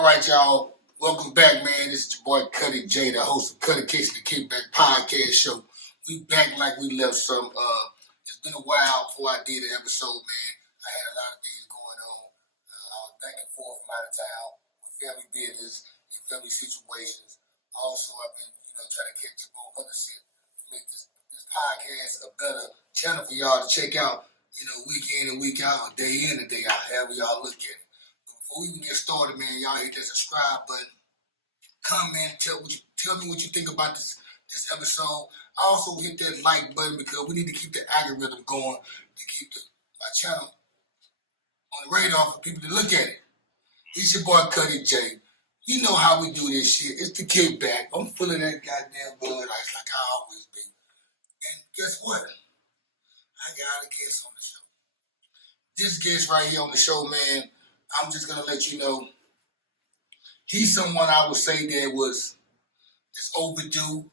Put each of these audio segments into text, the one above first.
All right, y'all. Welcome back, man. This is your boy Cuddy J, the host of Cuddy Case the Kickback Podcast Show. We back like we left some. It's been a while before I did an episode, man. I had a lot of things going on. I was back and forth from out of town with family business and family situations. Also, I've been, trying to catch up on other shit to make this podcast a better channel for y'all to check out, week in and week out, or day in and day out, however y'all look at it. Before we even get started, man, y'all hit that subscribe button. Comment, tell me what you think about this episode. I also hit that like button because we need to keep the algorithm going to keep my channel on the radar for people to look at it. It's your boy Cuddy J. You know how we do this shit. It's the kickback. I'm full of that goddamn blood ice like I always be. And guess what? I got a guest on the show. This guest right here on the show, man, I'm just going to let you know, he's someone I would say that was just overdue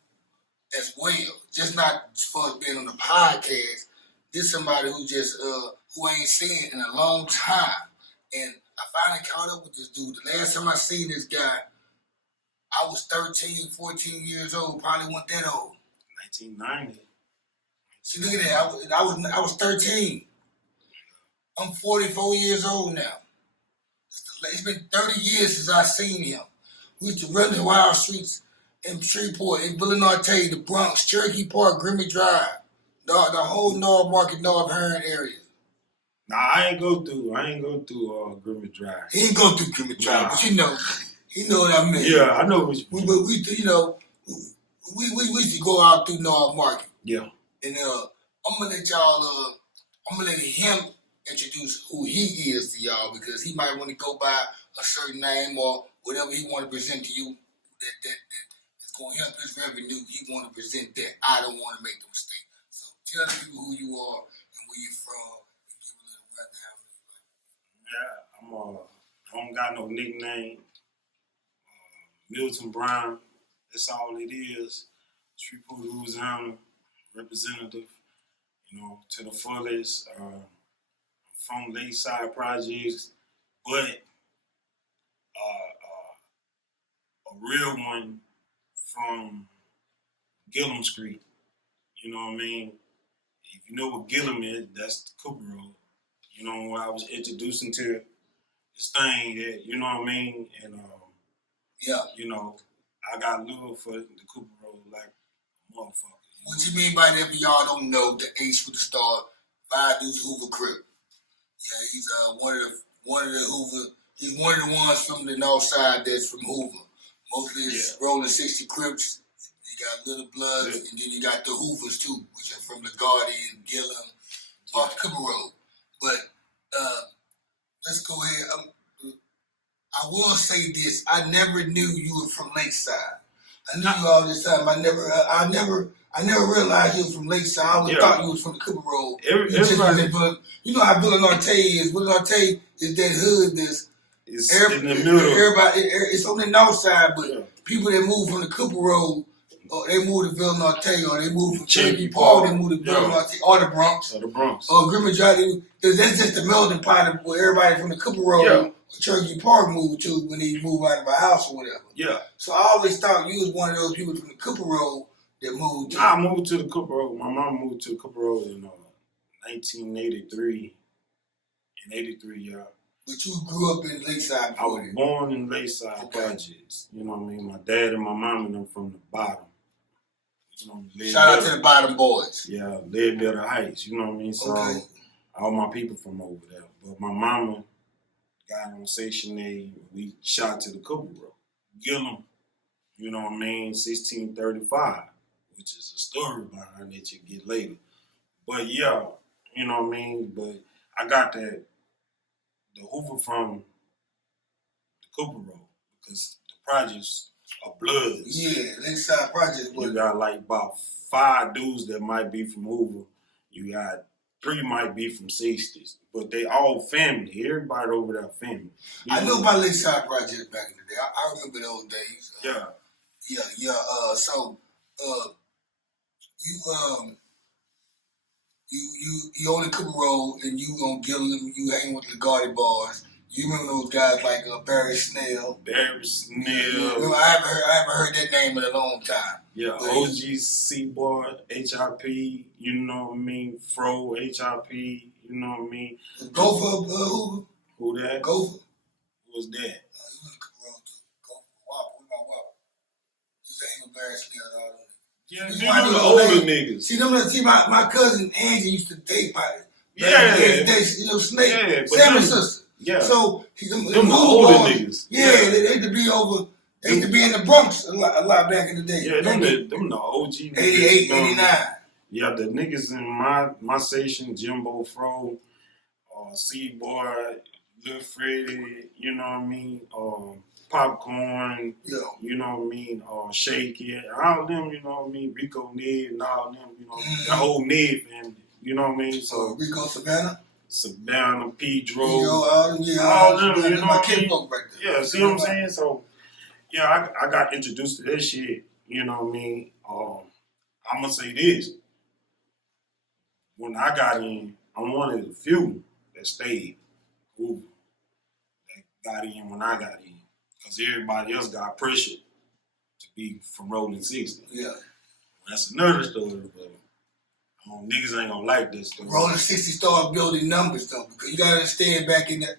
as well. Just not as far as being on the podcast. This somebody who just, who I ain't seen in a long time. And I finally caught up with this dude. The last time I seen this guy, I was 13, 14 years old. Probably wasn't that old. 1990. See, look at that. I was 13. I'm 44 years old now. It's been 30 years since I seen him. We used to run the wild streets in Shreveport, in Villanarte, the Bronx, Cherokee Park, Grimmy Drive, the whole North Market, North Hearn area. Nah, I ain't go through Grimmy Drive. He ain't go through Grimmy Drive, but you know what I mean. Yeah, I know what you mean. We used to go out through North Market. Yeah. And I'm gonna let him introduce who he is to y'all, because he might want to go by a certain name or whatever he want to present to you that is going to help his revenue. He want to present that. I don't want to make the mistake. So tell the people who you are and where you're from and give a little rundown. Yeah, I don't got no nickname. Milton Brown, that's all it is. Shreveport, Louisiana, representative, to the fullest. From Lakeside projects, but a real one from Gillum Street. You know what I mean? If you know what Gillum is, that's the Cooper Road. When I was introducing to this thing, you know what I mean? And I got love for the Cooper Road like a motherfucker. What you mean by that? For y'all don't know, the Ace with the Star, 5 Deuce Hoover Crip. Yeah, he's one of the Hoover. He's one of the ones from the north side that's from Hoover. Mostly it's Rolling 60 Crips. You got Little Bloods, and then you got the Hoovers too, which are from the Guardian, Gillum, off the Cooper Road. But let's go ahead. I will say this: I never knew you were from Lakeside. I knew you all this time. I never realized you was from Lakeside. I always thought you was from the Cooper Road. But you know how Villanarte is. Villanarte is that hood that's in the middle. Everybody, it's on the north side, but people that move from the Cooper Road, or they move to Villanarte, or they move from Cherokee Park, they move to Villanarte, or the Bronx. Or Grimmy Drive. That's just the melting pot of where everybody from the Cooper Road or Cherokee Park moved to when they move out of a house or whatever. Yeah. So I always thought you was one of those people from the Cooper Road that moved to. I moved to the Cooper Road. My mom moved to the Cooper Road in 1983. In 83, yeah. But you grew up in Lakeside. I was born in Lakeside projects. You know what I mean? My dad and my mom and them from the bottom. Shout out to the bottom boys. Yeah, Ledbetter Heights. You know what I mean? So all my people from over there. But my mama got on Section A. We shot to the Cooper Road. Gillum, you know what I mean? 1635, which is a story behind that you get later. But yeah, you know what I mean? But I got the Hoover from the Cooper Road because the projects are bloods. Yeah, Lakeside projects. You got like about 5 dudes that might be from Hoover. You got 3 might be from 60s, but they all family. Everybody over there family. I know about Lakeside projects back in the day. I remember those days. Yeah. So, you on the Cooper Road and you on Gillum, you hang with the Guardy boys. You remember those guys like Barry Snell? Barry Snell. Remember, I haven't heard that name in a long time. Yeah, OG C-Boy, HIP, you know what I mean? Fro, HIP, you know what I mean? Gopher, Hoover? Who that? Gopher. Who was that? He was a Corona too. Gopher, Whopper. What about Whopper? You say he was Barry Snell and all that. Yeah, them the older niggas. See, my cousin Angie used to date my Snake, Sammy's sister. Yeah. So them the older niggas. Yeah, they used to be over. They used to be in the Bronx a lot back in the day. Yeah, them the OG niggas. 88, 89. Yeah, the niggas in my station, Jimbo Fro, C-Boy, Lil Freddy, you know what I mean? Popcorn, yeah. You know what I mean? Shake It, all of them, you know what I mean? Rico Ned and all of them, you know, the whole Ned family, you know what I mean? So Rico Savannah, Pedro, all of them, you know what I mean? Right there. Yeah, see what I'm saying? So, yeah, I got introduced to that shit, you know what I mean? I'm going to say this. When I got in, I'm one of the few that stayed Hoover, that got in when I got in. Because everybody else got pressured to be from Rolling 60. Yeah. That's another story, but niggas ain't gonna like this story. Rolling 60 started building numbers, though, because you gotta understand back in that,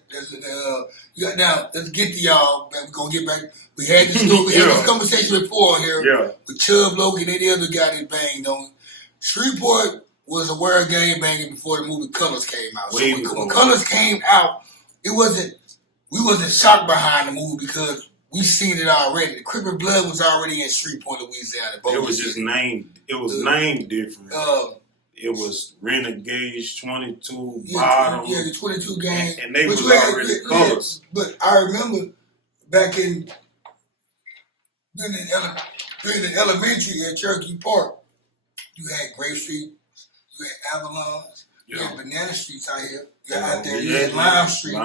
now, let's get to y'all, we're gonna get back. We had this conversation before here with Chubb Logan and any other guy that banged on. Shreveport was aware of gang banging before the movie Colors came out. So when Colors came out, we wasn't shocked behind the movie because we seen it already. The Crip and Blood was already in Shreveport, Louisiana. It was just named. It was named different. It was Renegade 22 Bottom. Yeah, the 22 gang. And they was already Colors. But I remember back during the elementary at Cherokee Park, you had Grape Street, you had Avalon's, you had Banana Streets out here. You had Lime Street,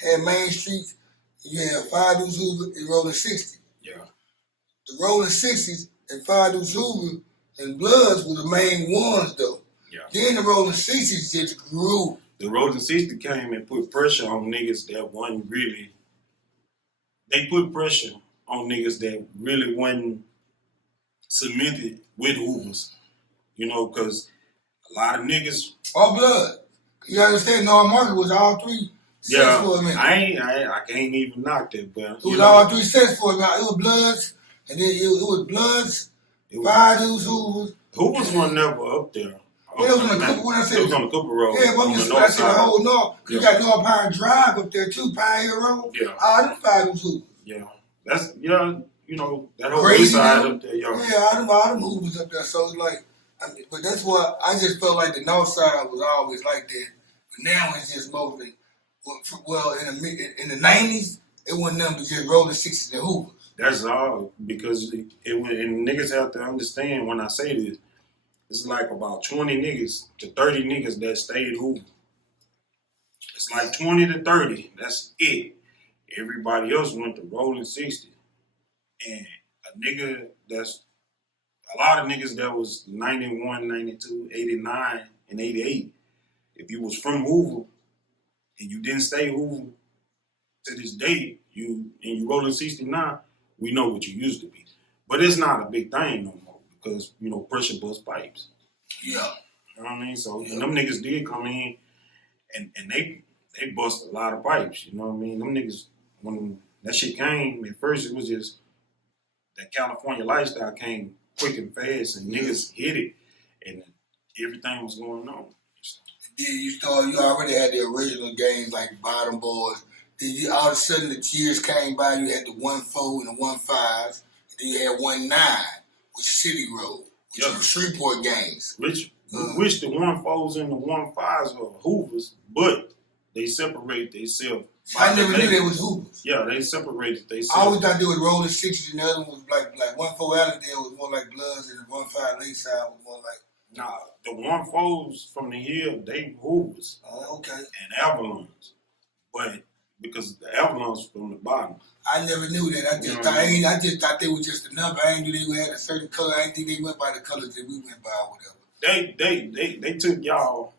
had Main Street, you had Five Deuce Hoover and Rolling 60. Yeah. The Rolling 60s and Five Deuce Hoover and Bloods were the main ones, though. Yeah. Then the Rolling 60s just grew. The Rolling 60 came and put pressure on niggas that wasn't really. They put pressure on niggas that really wasn't cemented with Hoovers. You know, because a lot of niggas. All Blood. You understand? North Market was all three sets for a minute. I can't even knock that, but it was all three sets for a minute. It was Bloods, and then it was Bloods, Five Deuce Hoovers. Hoovers were never up there. It was on the Cooper. When I said it was on the Cooper Road. Yeah, but I said the whole North. You got North Pine Drive up there too, Pioneer Road. Yeah. All them Five Deuce Hoovers. Yeah, that's you know that whole east side up there, yo. Yeah, all them Hoovers up there. So it's like. But that's what I just felt like the North Side was always like that. But now it's just mostly, in the 90s, it wasn't nothing but just Rolling 60s and Hoovers. That's all, because and niggas have to understand when I say this, it's like about 20 niggas to 30 niggas that stayed Hoover. It's like 20 to 30, that's it. Everybody else went to Rolling 60. And a nigga that's, a lot of niggas that was 91, 92, 89, and 88. If you was from Hoover and you didn't stay Hoover to this day, you rolling 69, we know what you used to be. But it's not a big thing no more because, pressure bust pipes. Yeah. You know what I mean? So and them niggas did come in and they bust a lot of pipes. You know what I mean? Them niggas, when that shit came, at first it was just that California lifestyle came quick and fast, and niggas hit it, and everything was going on. Then you already had the original games like Bottom Boys. Then all of a sudden the years came by, you had the 1-4 and the 1-5s, and then you had 1-9, which City Road, which were Shreveport games. Which the 1-4s and the 1-5s were Hoovers, but they separate themselves. I never knew they was Hoovers. Yeah, they separated themselves. I always thought they was Rolling 60s, and the other one was like 1-4 Allendale was more like Bloods, and the 1-5 Lakeside was more like. Nah, the 1-4s from the hill, they Hoovers. Oh, okay. And Avalons. But because the Avalons from the bottom. I never knew that. I just thought they were just a number. I didn't know they had a certain color. I didn't think they went by the colors that we went by or whatever. They took y'all.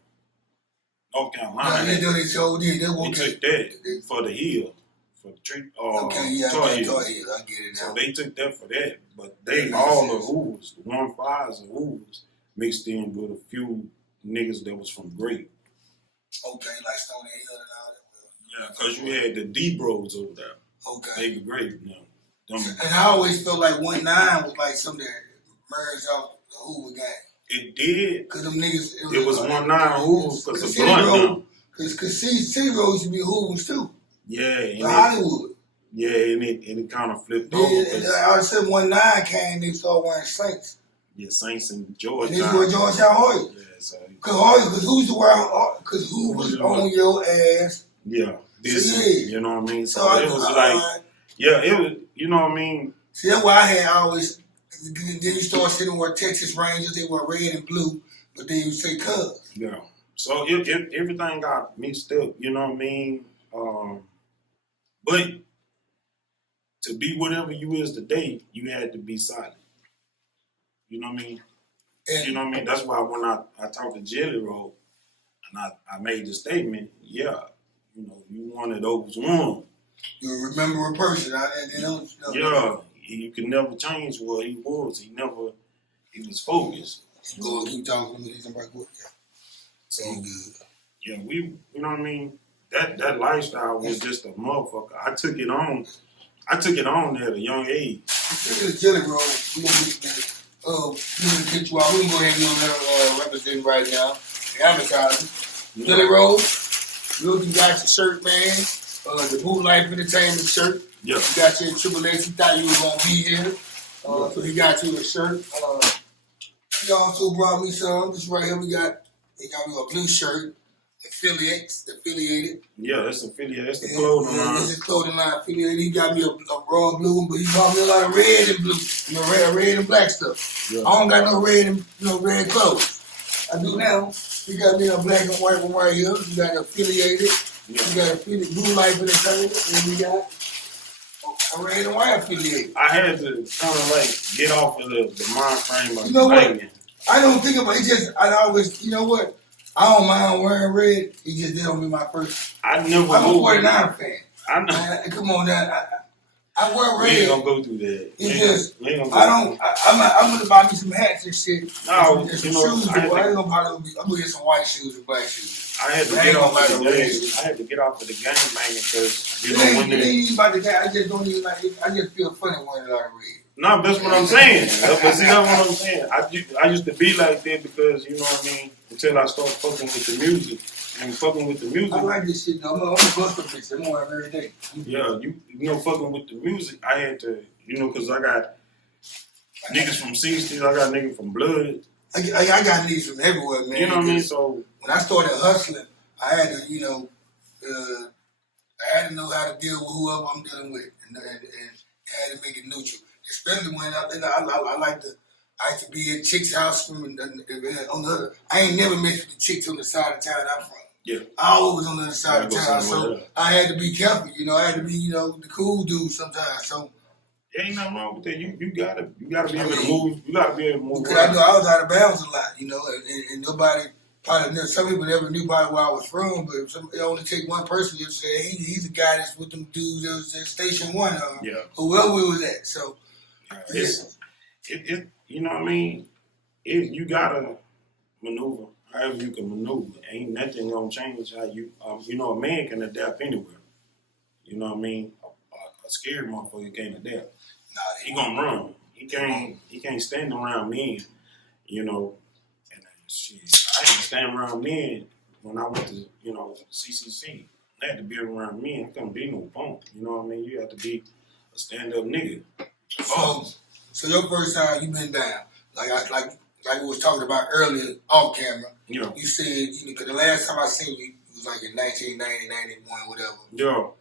North Carolina. Yeah, they told you. They took that for the hill, for the tree. Okay, yeah, Toy Hill. Hill. I get it now. So they took that for that, but they all the Hoovers, the 1-5s and Hoovers, mixed in with a few niggas that was from Great. Okay, like Stony Hill and all that. Yeah, because you had the D-Bros over there. Okay. They were great, you know. And I always felt like 1-9 was like something that merged off the Hoover gang. It did. Because them niggas... It was 1-9 Hoovers because the blunt them. Because City Road used to be Hoovers too. Yeah. Hollywood. Yeah, and it kind of flipped over. All of a sudden 1-9 came, they started wearing Saints. Yeah, Saints and Georgetown. And they were Georgetown Hoyt. Yeah, so... Because who's the wear? Because Hoover's on your ass. Yeah. You know what I mean? So it was like... Yeah, it was, you know what I mean? See, that's why I had always, then you start seeing where Texas Rangers, they were red and blue, but then you say Cubs. Yeah. So everything got mixed up, you know what I mean? But to be whatever you is today, you had to be silent. You know what I mean? And, you know what I mean? That's why when I talked to Jelly Roll and I made the statement, yeah, you know, you one of those one. You remember a person. Yeah, you can never change what he was. He was focused. Go and keep talking to me. He's like, what? Yeah. So good. Yeah, you know what I mean? That lifestyle was just a motherfucker. I took it on at a young age. This is Jelly Roll. We're going to get you out. We're going to go ahead and do a represent right now. The advertising. Yeah. Jelly Roll. Look, you got your shirt, man. The Boot Life Entertainment shirt. Yeah. You got your Triple H. He thought you were going to be here. So he got you a shirt. He also brought me some. This right here, he got me a blue shirt. Affiliated. Yeah, that's affiliated. That's the clothing line. This is clothing line affiliated. He got me a raw blue one, but he brought me a lot of red and blue. You know, red and black stuff. Yeah. I don't got no red clothes. I do now. He got me a black and white one right here. You got affiliated. Yeah. You got affiliated Blue Life Entertainment, and we got a red and white affiliated. I had to kind of like get off of the mind frame of what? I don't think about it. I always, you know what? I don't mind wearing red. It just didn't be my first. I'm a 49 fan. I know. Come on now. I wear red. We ain't gonna go through that. It's just, I'm gonna buy me some hats and shit. No, and some shoes. I'm gonna get some white shoes and black shoes. I had to get off of the game. I had to get off of the game, man, because you know when it ain't about the game. I just don't even like it. I just feel funny wearing a lot of red. No, that's what I'm saying. But see, that's what I'm saying. I used to be like that because, you know what I mean, until I started fucking with the music. And fucking with the music. I like this shit, though. I'm a buster bitch. I'm wearing every day. Yeah, you know, fucking with the music, I had to, you know, because I got niggas from 60s, I got niggas from Blood. I got niggas from everywhere, man. You know what I mean? So when I started hustling, I had to, you know, I had to know how to deal with whoever I'm dealing with, and I had to make it neutral. Especially when I like to be at chick's house from on the other. I ain't never met the chicks on the side of town I'm from. Yeah, I always on the other side of town, so I had to be careful. You know, I had to be, you know, the cool dude sometimes. So there ain't nothing wrong with that. You gotta be able to move. You gotta be able to move. Because I know I was out of bounds a lot, you know, and nobody. Probably some people never knew probably where I was from, but it only take one person to say, hey, he's the guy that's with them dudes that was at Station 1 whoever we was at. So, it you know what I mean? You gotta maneuver however you can maneuver. Ain't nothing gonna change how you, you know, a man can adapt anywhere. You know what I mean? A scared motherfucker can't adapt. Nah, he gonna run. He can't stand around men, you know. Shit, I didn't stand around men when I went to, you know, CCC. I had to be around men. I couldn't be no punk. You know what I mean? You have to be a stand-up nigga. So your first time you been down, like we was talking about earlier off camera. Yeah. You said, you know, because the last time I seen you was like in 1990, 91, whatever. Yeah.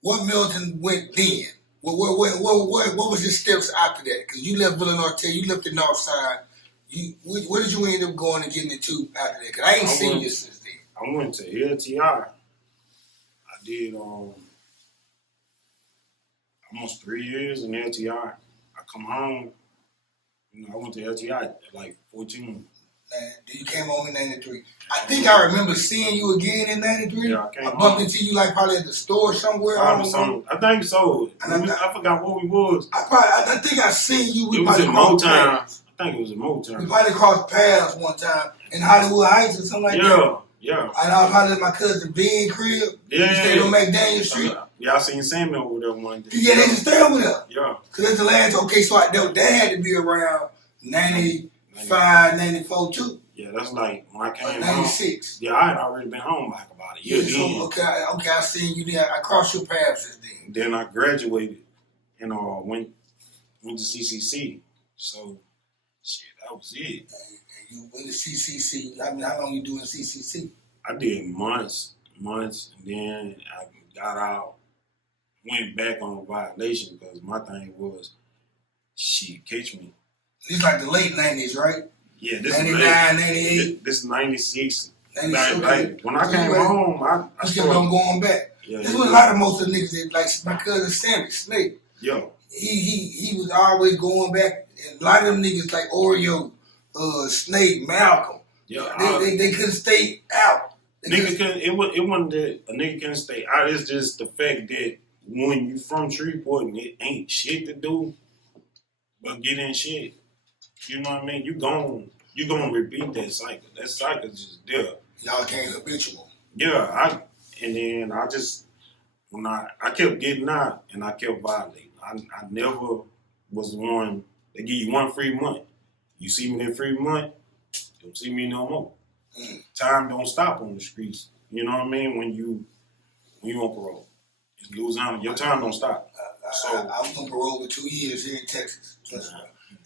What Milton went then? What was your steps after that? Because you left Villanova, you left the North Side. Where did you end up going and getting into after that? Because I ain't seen you since then. I went to LTI. I did almost 3 years in LTI. I come home, You know, I went to LTI at like 14. Then you came home in 93. I think I remember seeing you again in 93. Yeah, I came home. Bumped into you like probably at the store somewhere. I think so. I forgot what we was. I think I seen you. It was in Motown. I think it was in Motown. We probably crossed paths one time in Hollywood Heights or something like that. Yeah. And I was probably at my cousin Ben crib. Yeah. He stayed on McDaniel Street. Yeah, I seen Samuel over there one day. Yeah, they just stay over there. Yeah. Because that's the last, okay, so that had to be around 95, 94 too. Yeah, that's like when I came 96. Home. Yeah, I had already been home like about a year then. Okay, I seen you there. I crossed your paths since then. Then I graduated and went to CCC. So, shit, that was it. And you went to CCC. I mean, how long you doing CCC? I did months, and then I got out, went back on a violation because my thing was, shit, catch me. It's like the late 90s, right? Yeah, this 99, is 98. This is 96. 96. Like, when I came home, I kept on going back. Yeah, this was a lot of most of the niggas that, like my cousin Sammy Snake. Yo. He was always going back. And a lot of them niggas like Oreo, Snake, Malcolm. Yeah, they couldn't stay out. It wasn't that a nigga couldn't stay out. It's just the fact that when you from Shreveport and it ain't shit to do but get in shit. You know what I mean? You gon' repeat that cycle. That cycle is just there. Y'all came habitual. Yeah, then I just when I kept getting out and I kept violating. I never was the one. They give you one free month. You see me that free month, you don't see me no more. Time don't stop on the streets. You know what I mean? When you on parole, you lose out. Your time don't stop. I was on parole for 2 years here in Texas. That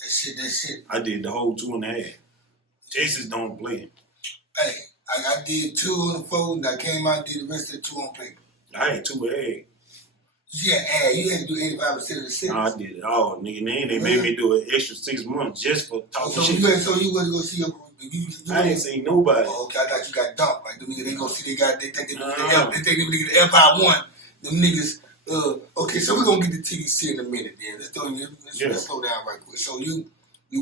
shit. I did the whole 2.5. Texas don't play. Hey, I did 2 on the phone, and I came out and did the rest of the 2 on paper. I had 2 eggs. Yeah, you had to do 85% of the sentence. No, I did it all, nigga. They made me do an extra 6 months just for talking shit. So you went to go see your... I didn't see nobody. Oh, okay, I thought you got dumped. Like, them niggas, they go see they think they think they the FI1. Them niggas... okay, so we're gonna get to TDC in a minute then. Let's slow down right quick. So you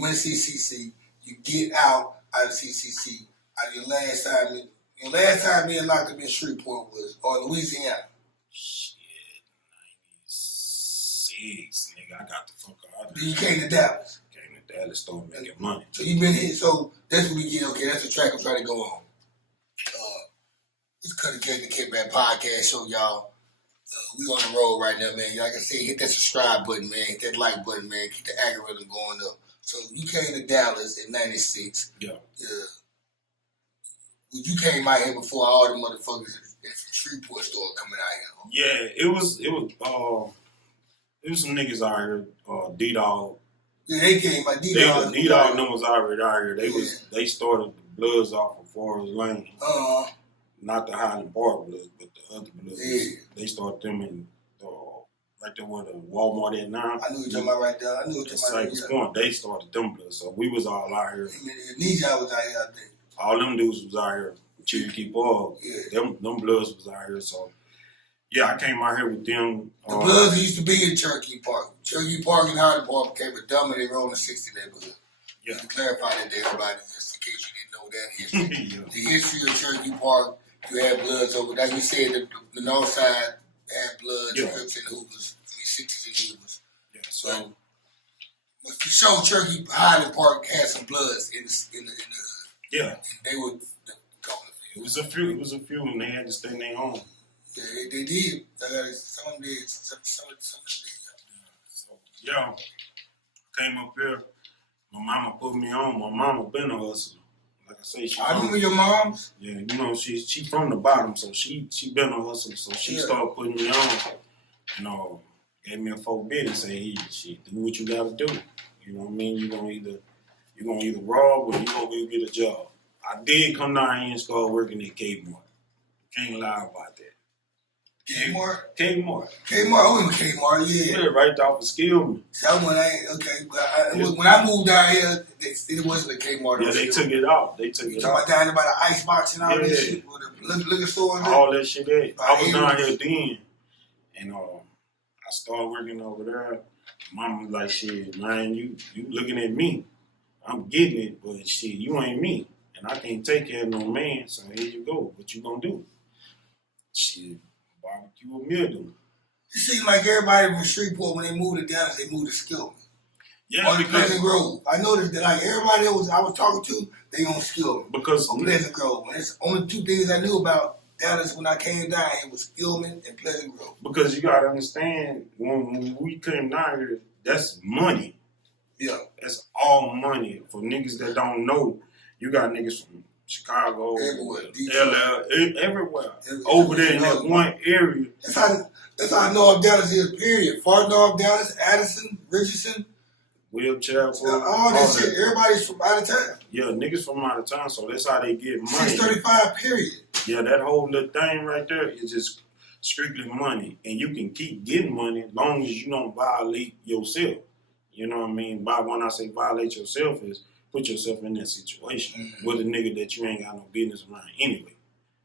went to CCC, you get out of CCC. Your last time being locked up in Shreveport was or Louisiana. Shit, 96, nigga. I got the fuck out. Then you came to Dallas. Started making money. So you been here. So that's what we get. Okay, that's the track I'm trying to go on. It's Cutting Cake the Kickback Podcast Show, y'all. We on the road right now, man. Like I said, hit that subscribe button, man. Hit that like button, man. Keep the algorithm going up. So you came to Dallas in 96. Yeah. You came out here before all the motherfuckers from Shreveport started coming out here. Yeah, it was some niggas out here, D-Dog. Yeah, they came by D-Dog. D-Dog them was already out here. They started the Bloods off of Forest Lane. Not the Highland Park Bloods, but the other Bloods. Yeah. They started them in right there where the Walmart at now. I knew you talking about right there. I knew you talking about Point. They started them Bloods, so we was all out here. Nija was out here, I think. All them dudes was out here. Cherokee Park. Yeah. Them Bloods was out here, so yeah, I came out here with them. The Bloods used to be in Cherokee Park. Cherokee Park and Highland Park became a dominant role in the 60 neighborhood. Yeah. To clarify that to everybody, just in case you didn't know that history. The history of Cherokee Park, you had Bloods over, like you said, the north side had Bloods, Crips and Hoovers, 60s and Hoovers. Yeah, so. But for sure, Cherokee Highland Park had some Bloods in the hood. Yeah. And they were It was a few, and they had to stay in their home. Yeah, they did. Some did. Some did. So, yeah, came up here. My mama put me on. My mama been a hustler. Like I say, I remember your mom's. Yeah, you know, she from the bottom, so she been a hustler. So she started putting me on. And gave me a 4-bit and say, hey, shit, do what you gotta do. You know what I mean? You're gonna either rob or you gonna go get a job. I did come down here and start working at Kmart. Can't lie about that. Kmart? Kmart. I went to Kmart, yeah. Yeah, right off of Skillman. That one okay. When I moved down here, it wasn't a Kmart. Yeah, they took it off. They took it off. Down there by the Icebox and all that shit, with the liquor store. All that shit there. I was down here then. And I started working over there. Mama was like, shit, man, you looking at me. I'm getting it, but shit, you ain't me. And I can't take care of no man, so here you go. What you gonna do? Shit, barbecue a meal do. It seems like everybody from Shreveport, when they moved to Dallas, they moved to Skillman. Yeah, or because Pleasant Grove. I noticed that like everybody I was talking to, they on Skillman. Because or Pleasant Grove. And it's only two things I knew about Dallas when I came down here was Skillman and Pleasant Grove. Because you gotta understand, when we came down here, that's money. Yeah. That's all money. For niggas that don't know, you got niggas from Chicago, everywhere, LA, everywhere. Over there in that one area. That's how North Dallas is, period. Far North Dallas, Addison, Richardson, Will Chapel, all that shit. Everybody's from out of town. Yeah, niggas from out of town, so that's how they get money. 635, period. Yeah, that whole little thing right there is just strictly money. And you can keep getting money as long as you don't violate yourself. You know what I mean? By when I say violate yourself is put yourself in that situation with a nigga that you ain't got no business around anyway.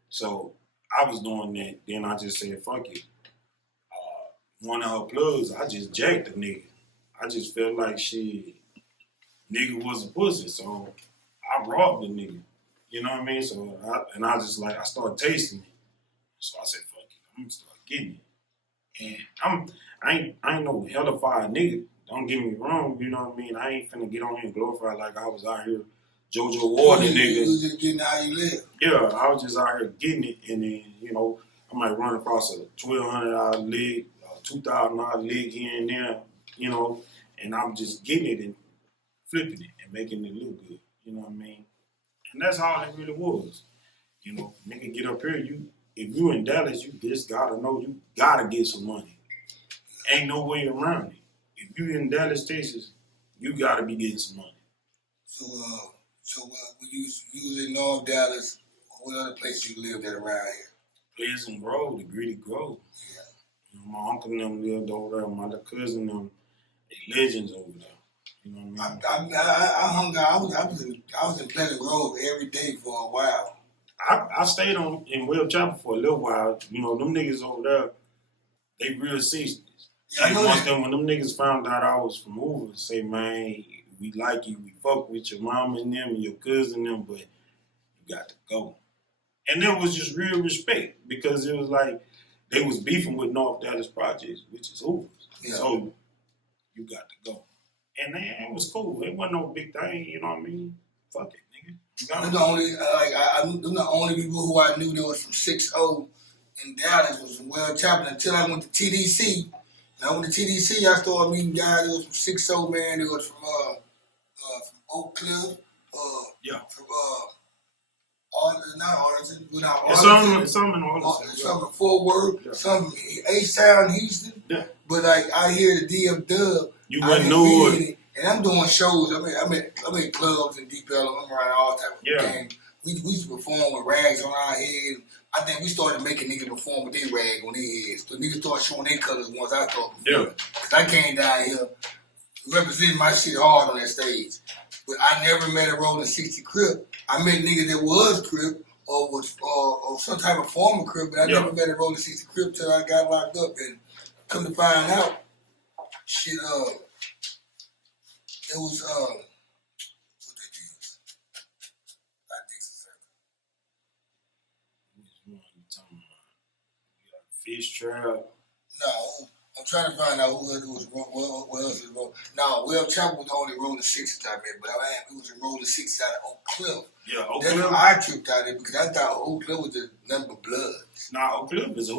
So I was doing that. Then I just said, fuck it. One of her plugs, I just jacked the nigga. I just felt like nigga was a pussy. So I robbed the nigga. You know what I mean? So I started tasting it. So I said, fuck it. I'm gonna start getting it. And I ain't no hellified nigga. Don't get me wrong, you know what I mean? I ain't finna get on here and glorify like I was out here JoJo Warden nigga. You was just getting how you live. Yeah, I was just out here getting it, and then, you know, I might run across a $1,200 leg, a $2,000 leg here and there, you know, and I'm just getting it and flipping it and making it look good, you know what I mean? And that's all it really was. You know, nigga get up here, if you in Dallas, you just gotta know you gotta get some money. Ain't no way around it. If you in Dallas, Texas, you gotta be getting some money. So when you was in North Dallas, what other place you lived at around here? Pleasant Grove, the Gritty Grove. Yeah. You know, my uncle and them lived over there. My cousin them, they legends over there. You know what I mean? I hung out. I was in Pleasant Grove every day for a while. I stayed in Will Chapel for a little while. You know, them niggas over there, they real seasoned. Yeah, I know that. When them niggas found out I was from Hoover, say, man, we like you, we fuck with your mom and them and your cousin and them, but you got to go. And there was just real respect because it was like they was beefing with North Dallas Projects, which is Hoover's. Yeah. So you got to go. And then it was cool. It wasn't no big thing, you know what I mean? Fuck it, nigga. I'm the only people who I knew that was from 6-0 in Dallas was from Will Chapel until I went to TDC. And I went to TDC, I started meeting guys that was from 6-0, man. It was from Oak Cliff, from not Arlington, without Arlington. Some in Arlington. Some in Fort Worth, some in H-Town, Houston. Yeah. But like I hear the DM Dub, you wouldn't know it. And I'm doing shows. I'm in clubs in Deep Ellum. I'm around all type of games. We used to perform with rags on our heads. I think we started making niggas perform with their rag on their heads. So niggas started showing their colors once I started performing. Yeah. Cause I came down here representing my shit hard on that stage. But I never met a Rolling 60 Crip. I met niggas that was Crip or some type of former Crip, but I never met a Rolling 60 Crip till I got locked up. And come to find out, shit, it was, what they use? Not Dixie Circle. Fish Trap. No, I'm trying to find out who else was rolling. No, Will Chapel was the only Rolling 60s I met, but it was a Rolling 60s out of Oak Cliff. Yeah, Oak Cliff. That's why I tripped out there because I thought Oak Cliff was the number blood. Nah, Oak Cliff is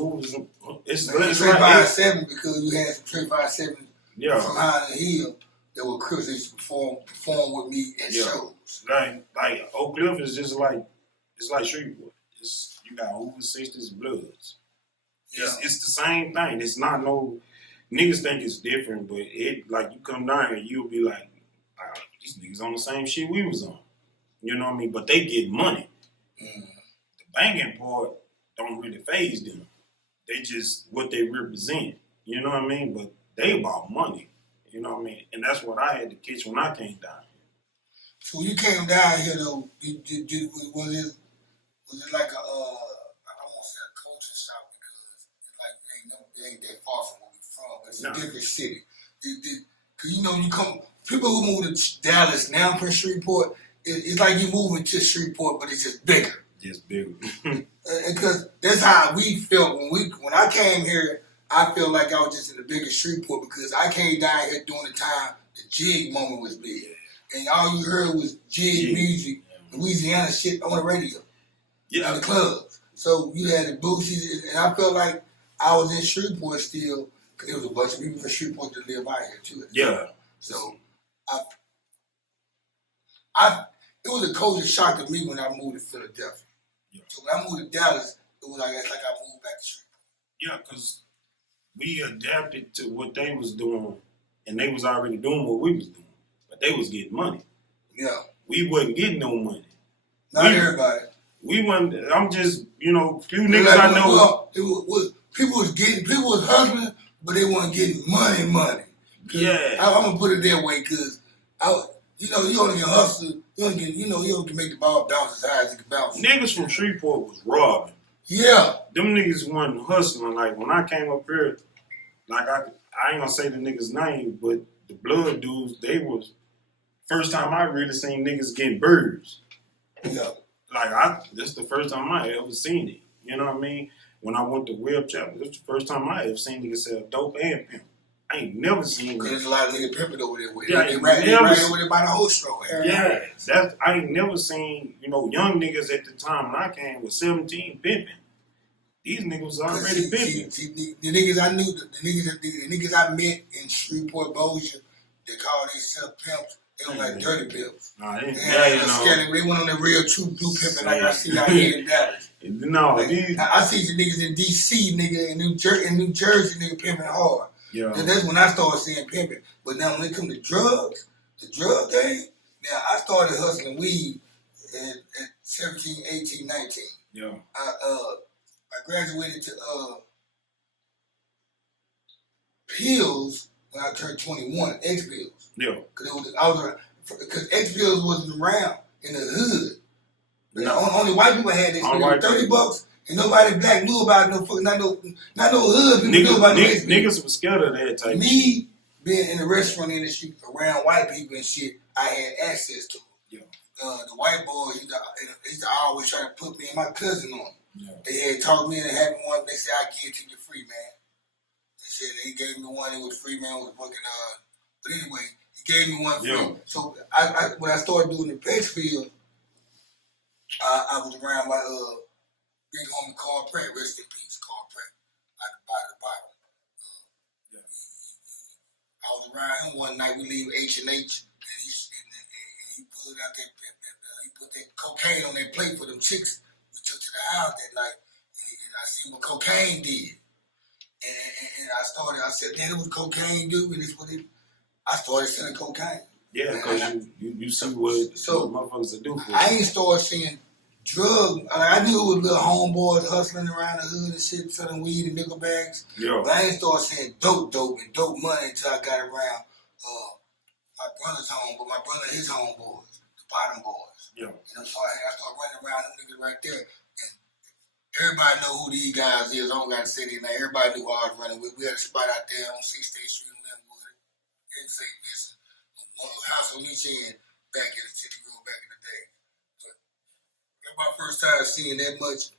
it's 357 because you had some 357 from High the Hill. That were Crips that used to perform with me at shows. Like Oak Cliff is just like, it's like Shreveport. You got over 60s Bloods. It's the same thing. It's not no, niggas think it's different, but it, like you come down here, you'll be like, these niggas on the same shit we was on. You know what I mean? But they get money. The banging part don't really faze them. They just what they represent. You know what I mean? But they about money. You know what I mean? And that's what I had to catch when I came down here. So when you came down here, though, was it like a, I don't want to say a culture shock because it's like it ain't that far from where we from, but it's a different city. Cause you know, people who move to Dallas now from Shreveport, it's like you moving to Shreveport, but it's just bigger. Just bigger. Because that's how we felt when I came here. I felt like I was just in the biggest Shreveport because I came down here during the time the jig moment was big, and all you heard was jig music, Louisiana shit on the radio, in the clubs. So you had the Boosies, and I felt like I was in Shreveport still because there was a bunch of people from Shreveport that live out here too. Yeah. So it was a culture shock to me when I moved to Philadelphia. Yeah. So when I moved to Dallas, it was like I moved back to Shreveport. Yeah, because we adapted to what they was doing, and they was already doing what we was doing, but they was getting money. Yeah. We wasn't getting no money. Not everybody. We wasn't. I'm just, few niggas like, I know. People was hustling, but they wasn't getting money. Yeah. I'm gonna put it that way, cause you only can hustle. You only can make the ball bounce as high as it can bounce. Niggas from Shreveport was robbing. Yeah. Them niggas wasn't hustling. Like, when I came up here, like, I ain't gonna say the niggas' name, but the blood dudes, they was, first time I really seen niggas getting birds. Yeah. Like, that's the first time I ever seen it. You know what I mean? When I went to Web Chapel, that's the first time I ever seen niggas sell dope and pimp. I ain't never seen it. Because there's a lot of niggas pimping over there with it. Yeah, they right over there by the whole stroke. Yeah. I ain't never seen, young niggas at the time when I came was 17 pimping. These niggas was already pimping. The niggas I knew, the niggas I met in Shreveport, Bossier, they call themselves pimps. They don't like dirty pimps. Nah, they went on the real true blue pimping like I see out here in Dallas. No, I see the niggas in D.C., nigga, in New Jersey, nigga pimping hard. Yeah. And that's when I started seeing pimping. But now when it come to drugs, the drug thing, now I started hustling weed at 17, 18, 19. Yeah. I graduated to pills when I turned 21, X pills. Yeah. Because X pills wasn't around in the hood. No. Only white people had this. $30, and nobody black knew about no fucking not no hood people knew about this. Niggas was scared of that type. Me being in the restaurant industry around white people and shit, I had access to it. Yeah. The white boys used to always try to put me and my cousin on. Yeah. They had talked me into having one. They said I give it to you free, man. They said they gave me one. It was free, man. It was fucking But anyway, he gave me one free. Yeah. So when I started doing the Pex field, I was around my big homie Carl Pratt, rest in peace, Carl Pratt, by the bottom. I was around him one night. We leave H&H, and he pulled out he put that cocaine on that plate for them chicks we took to the house that night. And I see what cocaine did, and I said, man, it was cocaine, dude, and it's what I started selling cocaine. Yeah, because you see what motherfuckers do for you. I ain't started seeing drugs. I knew it was little homeboys hustling around the hood and shit, selling weed and nickel bags. Yeah. But I ain't started seeing dope and dope money until I got around my brother's home, but my brother and his homeboys, the bottom boys. Yeah. And so I started running around them niggas right there. And everybody know who these guys is. I don't got to say their name. Everybody knew who I was running with. We had a spot out there on 6th State Street in Linwood. In St. Vincent. One house on each end back in the city room back in the day. But that's my first time seeing that much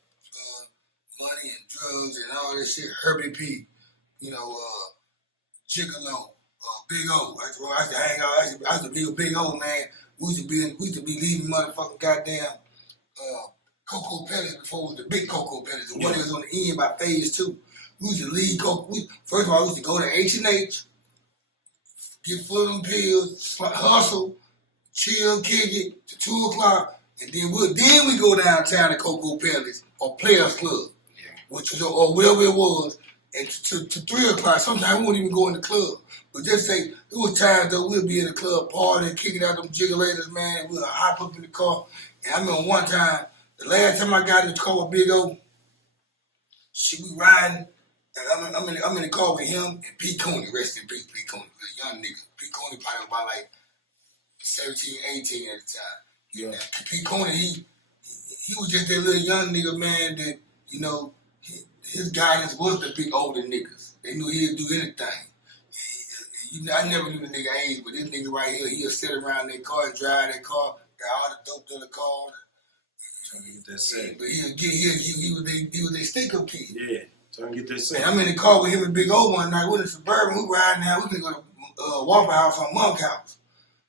money and drugs and all that shit. Herbie P, Gigolo, Big O. I used to hang out. I used to be a Big O, man. We used to be leaving motherfucking goddamn Cocoa Petties before it was the big Cocoa Petties. The one that was on the end by phase 2. We used to leave first of all, we used to go to H&H, get full of them pills, hustle, chill, kick it to 2 o'clock, and then we go downtown to Cocoa Petties or Players Club, which was or wherever it was, and to 3 o'clock. Sometimes we wouldn't even go in the club. But just say, it was times though, we'd be in the club partying, kicking out them jiggalators, man, and we'd hop up in the car. And I remember one time, the last time I got in the car with Big O, we riding, and I'm in the car with him and P. Cooney, rest in peace, P. Cooney, a young nigga. P. Cooney probably about like 17, 18 at the time. Yeah. And P. Cooney, he was just that little young nigga, man, that, his guidance was the big older niggas. They knew he'd do anything. I never knew the nigga age, but this nigga right here, he'll sit around that car and drive that car, got all the dope in the car. Trying to get that set. But he was a stick-up kid. Yeah, trying to get that set. Man, I'm in the car with him and Big O one night. We're in the Suburban. We riding now. We can go to Waffle House on Monk House.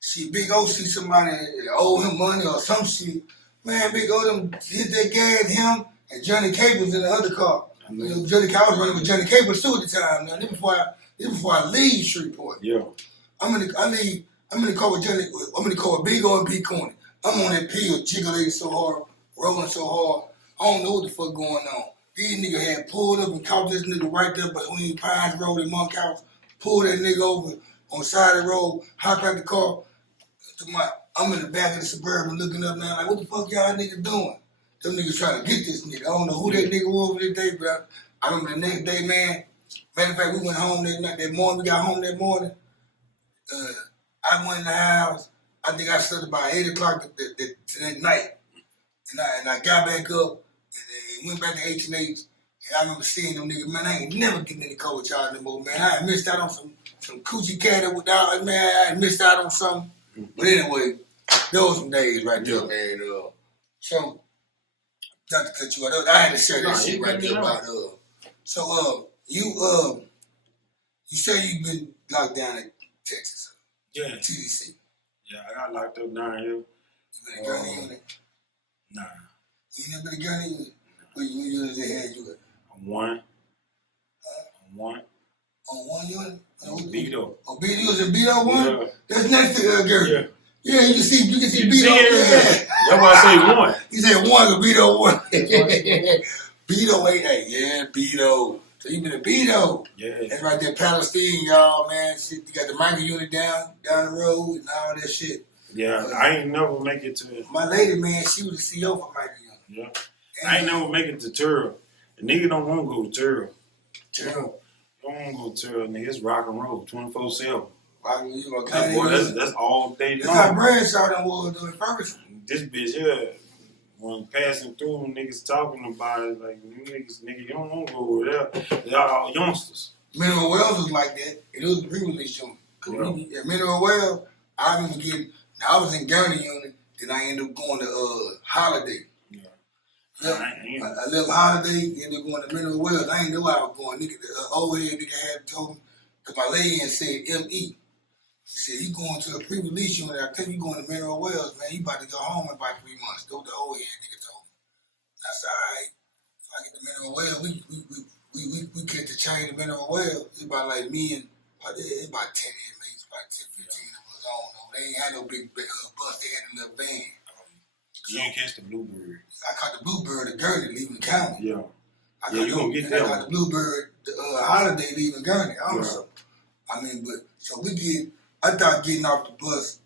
See, Big O see somebody that owe him money or some shit. Man, Big O them hit that gas, him and Johnny Cape was in the other car. You know, I was running with Johnny Cape too at the time. Now, this before I leave Shreveport. Yeah. I'm in the car with Johnny. I'm in the car with Big O and B Corny. I'm on that pill, jiggling so hard, rolling so hard. I don't know what the fuck going on. These niggas had pulled up and caught this nigga right there between Pines Road and Monk House. Pulled that nigga over on the side of the road, hopped out the car. I'm in the back of the Suburban looking up now like, what the fuck y'all niggas doing? Them niggas trying to get this nigga. I don't know who that nigga was that day, but I remember the next day, man. Matter of fact, we went home that morning. We got home that morning. I went in the house. I think I slept about 8 o'clock that night. And I got back up and went back to H&H. And I remember seeing them niggas, man, I ain't never getting in the car with y'all no more, man. I missed out on some coochie cat without, man. I missed out on something. But anyway, those some days right there, man. So, not to cut you out, I had to share that shit right there about, so, you say you've been locked down in Texas. Yeah. TDC. Yeah, I got locked up down here. You been a gun unit? Nah. You never been a gun unit? When you had you at? On one. On one unit? Beto. Oh, Beto, you was in Beto one? Yeah. That's next to Gary. Yeah. Yeah, you can see Beto. That's why I say one. You said one, Beto one. Beto ain't that. Yeah, Beto. So you been a Beto. Yeah. That's right there, Palestine, y'all, man. Shit, you got the micro unit down the road and all that shit. Yeah, I ain't never make it to it. My lady, man, she was the CEO for micro unit. Yeah. I ain't never make it to Turl. The nigga don't want to go to Turl. Turl. Don't want to go to Turl, nigga. It's rock and roll, 24/7. That's all day long. That's how Bradshaw done was doing first. This bitch here, when passing through, niggas talking about it, like, nigga, you don't want to go over there. They all youngsters. Mineral Wells was like that. It was a pre-release unit. At Mineral Wells, I remember I was in Gurney unit, then I ended up going to Holiday. Yeah. I left Holiday, ended up going to Mineral Wells. I ain't know I was going. Nigga, the old head nigga had told me, because my lady had said M.E. She said, you going to a pre-release unit. I tell you going to Mineral Wells, man. You about to go home in about 3 months. That's what the old head nigga told me. I said, all right. So I get to Mineral Wells. We get the chain to Mineral Wells. It's about like me and about 10 inmates, about 10, 15 of us. I don't know. They ain't had no big bus. They had a little van. You ain't catch the Bluebird. I caught the Bluebird at Gurney leaving the county. Yeah. You gonna get that one. I caught the Bluebird Holiday leaving Gurney also. Yeah. I mean, but so I thought getting off the bus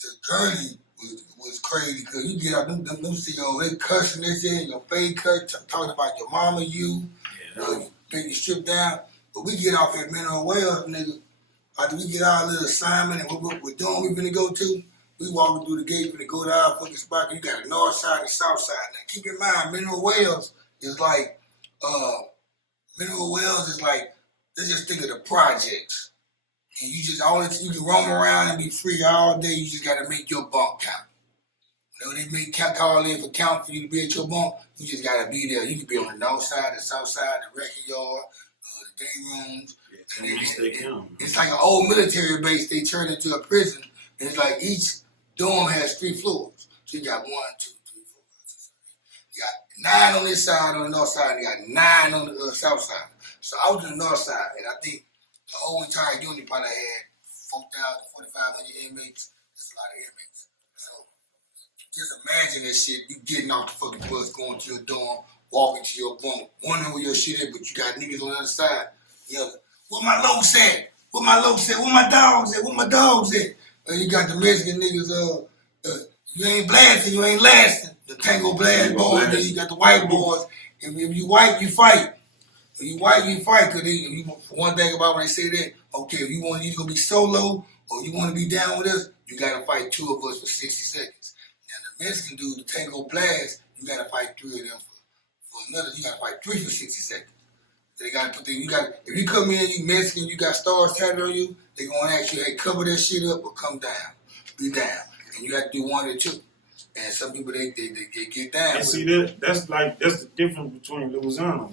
to Gurney was crazy because you get out them CEOs, they cussing this in your face, talking about your mama, make you strip down. But we get off at Mineral Wells, nigga. After we get our little assignment and what we're doing, we finna go to, we walking through the gate finna go to our fucking spot. You got the north side and the south side. Now keep in mind, Mineral Wells is like, let's just think of the projects. And you can roam around and be free all day. You just gotta make your bunk count. Whenever they call in for count for you to be at your bunk, you just gotta be there. You can be on the north side, the south side, the wrecking yard, the day rooms. It's like an old military base they turned into a prison. And it's like each dorm has 3 floors. So you got 1, 2, 3, 4, 5, 6, 7, 8. You got 9 on this side on the north side, and you got 9 on the south side. So I was on the north side, and I think the whole entire unit probably had 4,500 inmates. That's a lot of inmates. So just imagine that shit. You getting off the fucking bus, going to your dorm, walking to your bunk, wondering where your shit is, but you got niggas on the other side. Yeah, where my locs at? Where my locs at? Where my dogs at? Where my dogs at? You got the Mexican niggas, you ain't blasting, you ain't lasting. The Tango Blast boys, then you got the white boys. If you white, you fight. If you white, you fight. Cause one thing about when they say that, okay, if you want either gonna be solo or you want to be down with us, you gotta fight 2 of us for 60 seconds. Now the Mexican dude, the Tango Blast, you gotta fight 3 of them for another. You gotta fight 3 for 60 seconds. They gotta put if you come in, you Mexican, you got stars tatted on you, they gonna ask you, hey, cover that shit up or come down. Be down. And you have to do one or two. And some people they get down. And see that's the difference between Louisiana.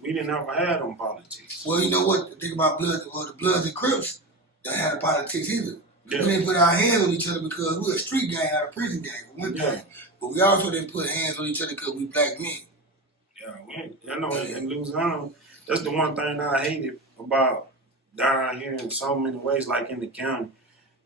We didn't ever have them politics. Well, you know what? The thing about the Bloods and Crips, they had a politics either. Yeah. We didn't put our hands on each other because we're a street gang, not a prison gang, for one thing. But we also didn't put hands on each other because we black men. Yeah, I know in Louisiana, that's the one thing that I hated about down here in so many ways, like in the county.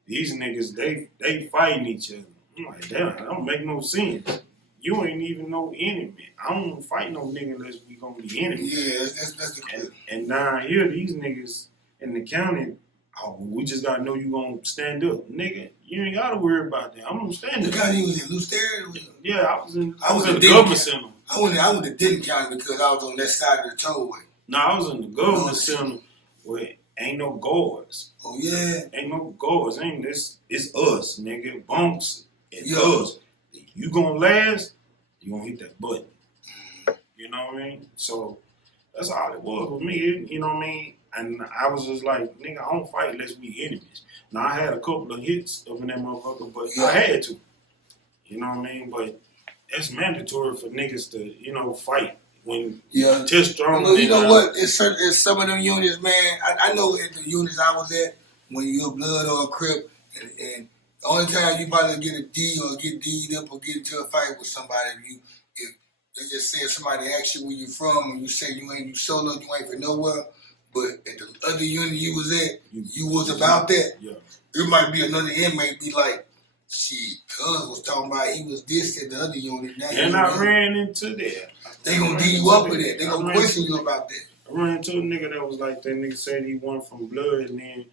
These niggas, they fighting each other. I'm like, damn, that don't make no sense. You ain't even no enemy. I don't fight no nigga unless we gonna be enemies. Yeah, that's the truth. And down here, these niggas in the county, oh, we just gotta know you gonna stand up. Nigga, you ain't gotta worry about that. I'm gonna stand up. The county was in Lucerne? Yeah, I was in the government center. I went to Denton County because I was on that side of the tollway. No, I was in the government center where ain't no guards. Oh, yeah? Ain't no guards. It's us, nigga. Bunks. It's us. You gonna last, you gonna hit that button. You know what I mean? So that's all it was with me. You know what I mean? And I was just like, nigga, I don't fight unless we enemies. Now I had a couple of hits up in that motherfucker, but I had to. You know what I mean? But it's mandatory for niggas to, fight when you test strong. You know what? It's some of them units, man. I know at the units I was at, when you're a Blood or a Crip, and the only time you about to get a D or get D'd up or get into a fight with somebody, if they just say somebody asks you where you from and you say you solo, you ain't for nowhere, but at the other unit you was at, you was about that. Yeah. There might be another inmate be like, shit, cuz was talking about he was this at the other unit. And I ran into that. They gonna D you up with that. They gonna question you about that. I ran into a nigga that was like that. Nigga said he won from Blood, and then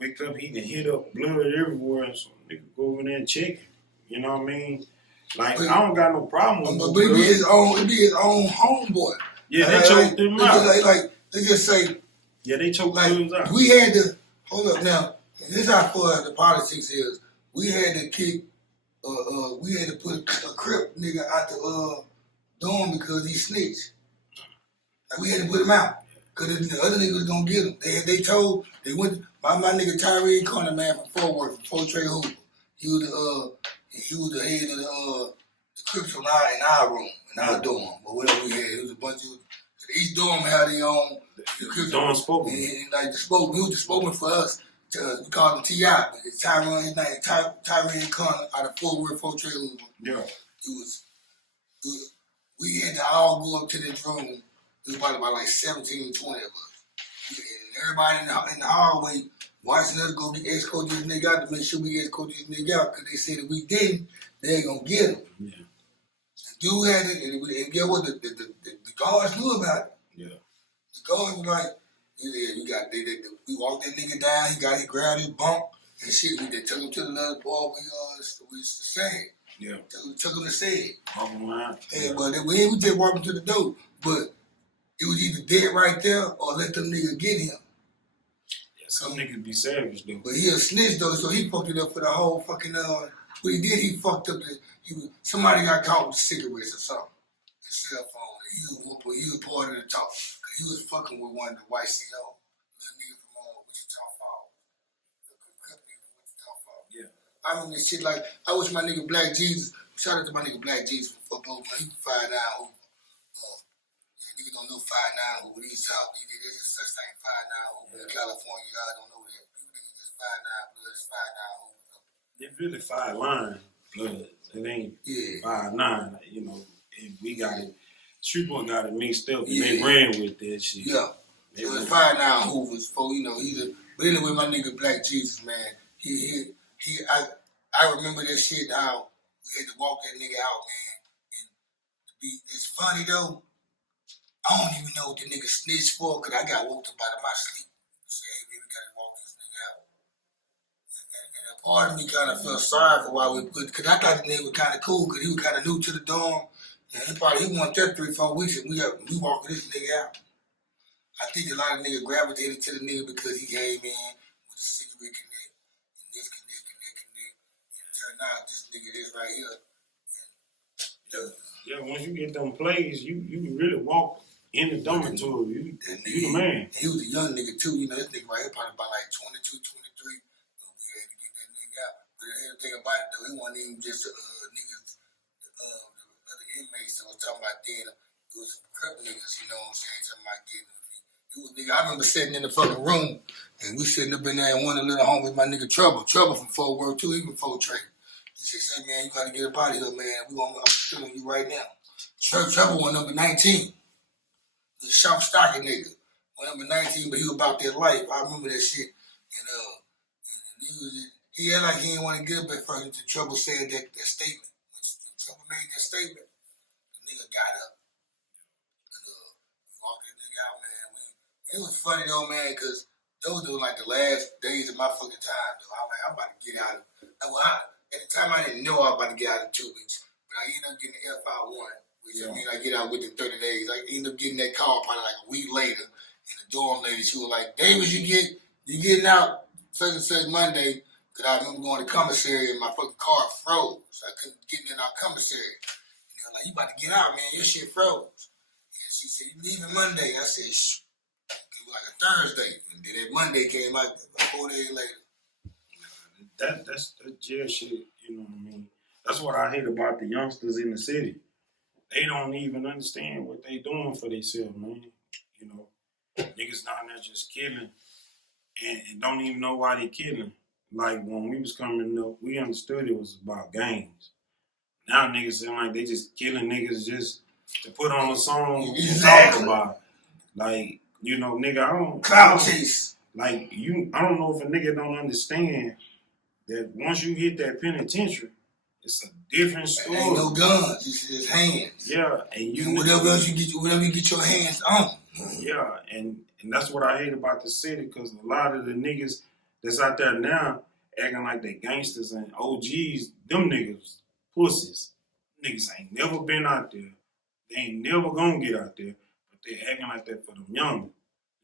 wake up, he can hit up Blood everywhere. So nigga go over there and check him. You know what I mean? Like, I don't got no problem with but it be his own homeboy. Yeah, they choked him out. Like they just say. Yeah, they choked him out. We had to hold up now. And this is how far the politics is. We had to kick. We had to put a Crip nigga out the dorm because he snitched. Like, we had to put him out because the other nigga was gonna get him. They went. My nigga Tyree Corner, man, from Fort Worth, from Fort Trey Hoover. He was the head of the Crips in our room, in our dorm, or whatever we had. It was a bunch of each dorm had their own. The dorm spoken. And like he was the spokesman for us. We called him T.I., but it's Tyrone, his name, Tyree Corner out of Fort Worth, Fort Trey Hoover. Yeah. We had to all go up to this room. It was probably about like 17 or 20 of us. And everybody in the hallway watching us go escort this nigga out to make sure we escort this nigga out because they said if we didn't, they gonna get him. Yeah. The dude had it, and get what the guards knew about it. Yeah. The guards were like, we walked that nigga down, he grabbed his bump and shit. They took him to the other part we said. Yeah. Took him to say it. Oh, man. Yeah, but we just walked him to the door. But it was either dead right there or let them nigga get him. Yeah, some niggas be savage though. But he a snitch though, so he fucked it up for the whole fucking what he did, he fucked up somebody got caught with cigarettes or something. His cell phone. He was part of the talk. Cause he was fucking with one of the white CO. Little nigga from Wichita Falls. Yeah. I remember this shit like I wish my nigga Black Jesus. Shout out to my nigga Black Jesus for football. He was 5'9" Hoover. Niggas don't know 5'9" Hoover. These South niggas, there's just such thing 5'9" Hoover in California. Y'all don't know that. People think it's just 5'9" Blood. It's 5'9" Hoover. It's really 5'9" Blood. It ain't 5'9". You know, we got it. Streetboy got it mixed up, and they ran with that shit. Yeah. It was 5'9" Hoovers for but anyway, my nigga Black Jesus, man, I remember that shit how we had to walk that nigga out, man. And it's funny though, I don't even know what the nigga snitched for, cause I got woke up out of my sleep and said, hey man, we gotta walk this nigga out. And a part of me kinda felt sorry for why we put, cause I thought the nigga was kinda cool, cause he was kinda new to the dorm. And he went there 3-4 weeks and we walked this nigga out. I think a lot of niggas gravitated to the nigga because he came in with a cigarette connect and this connect. And it turned out this nigga is right here. Yeah, once you get them plays, you can really walk In the dormitory, you the man. He was a young nigga too. You know, this nigga right here probably about like 22, 23. We had to get that nigga out. But the thing about it though, he wasn't even just niggas, the other inmates that was talking about dead. It was some crip niggas, you know what I'm saying? Talking about getting him. He was nigga. I remember sitting in the fucking room and we sitting up in there and one of the little homies, my nigga Trouble from Fort Worth too, even Fort Trade. He said, "Say man, you gotta get up out of here, man. I'm killing you right now." Trouble was number 19. The sharp stocky nigga. When number 19, but he was about that life. I remember that shit. And he had like he didn't want to get up at first until Trouble said that statement. When Trouble made that statement, the nigga got up. And walked that nigga out, man. It was funny though, man, because those were like the last days of my fucking time, though. I was like, I'm about to get out of it. At the time, I didn't know I was about to get out in 2 weeks. But I ended up getting the F-I-1. Which I mean, I get out within 30 days. I ended up getting that call probably like a week later. And the dorm lady, she was like, "Davis, you getting out such and such Monday." Because I remember going to commissary and my fucking car froze. I couldn't get in our commissary. And they were like, "You about to get out, man. Your shit froze." And she said, "You leaving Monday?" I said, "Shh." It was like a Thursday. And then that Monday came out 4 days later. That's jail shit, you know what I mean? That's what I hate about the youngsters in the city. They don't even understand what they doing for themselves, man. You know, niggas down there just killing and don't even know why they killing. Like when we was coming up, we understood it was about gangs. Now niggas seem like they just killing niggas just to put on a song and talk about it. Like, you know, nigga, I don't chase. Like I don't know if a nigga don't understand that once you hit that penitentiary, it's a different story. Ain't no guns, it's just hands. Yeah, and whatever you get your hands on. Yeah, and that's what I hate about the city, because a lot of the niggas that's out there now acting like they gangsters and OGs, them niggas pussies. Niggas ain't never been out there. They ain't never gonna get out there, but they acting like that for them young.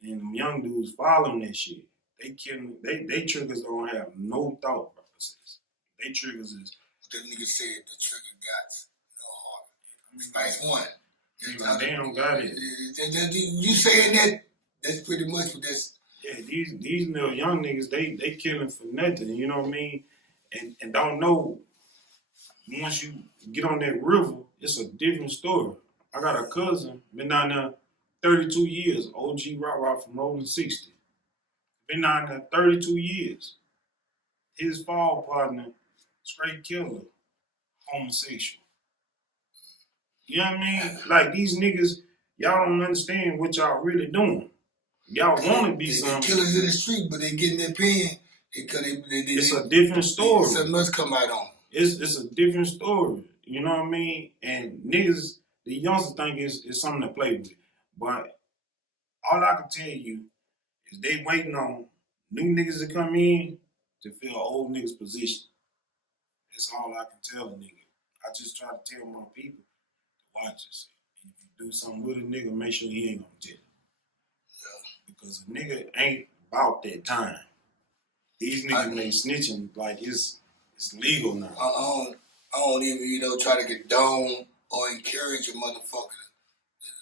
And them young dudes following that shit. They killing. They triggers don't have no thought process. They triggers is. That nigga said the trigger got no heart. Spice one. They don't got it. You saying that? That's pretty much what that's. Yeah, these little young niggas, they killing for nothing. You know what I mean? And don't know. Once you get on that river, it's a different story. I got a cousin been down there 32 years. OG Rock from Rolling 60. Been down there 32 years. His fall partner, straight killer, homosexual. You know what I mean? Like these niggas, y'all don't understand what y'all really doing. Y'all want to be something. Killers in the street, but they getting their pen. It's a different story. Something must come out on. It's a different story. You know what I mean? And niggas, the youngsters think it's something to play with. But all I can tell you is they waiting on new niggas to come in to fill old niggas' position. That's all I can tell a nigga. I just try to tell my people to watch this. And if you do something with a nigga, make sure he ain't gonna tell you. Yeah. Because a nigga ain't about that time. These niggas make snitching like it's legal now. I don't even, try to get down or encourage a motherfucker.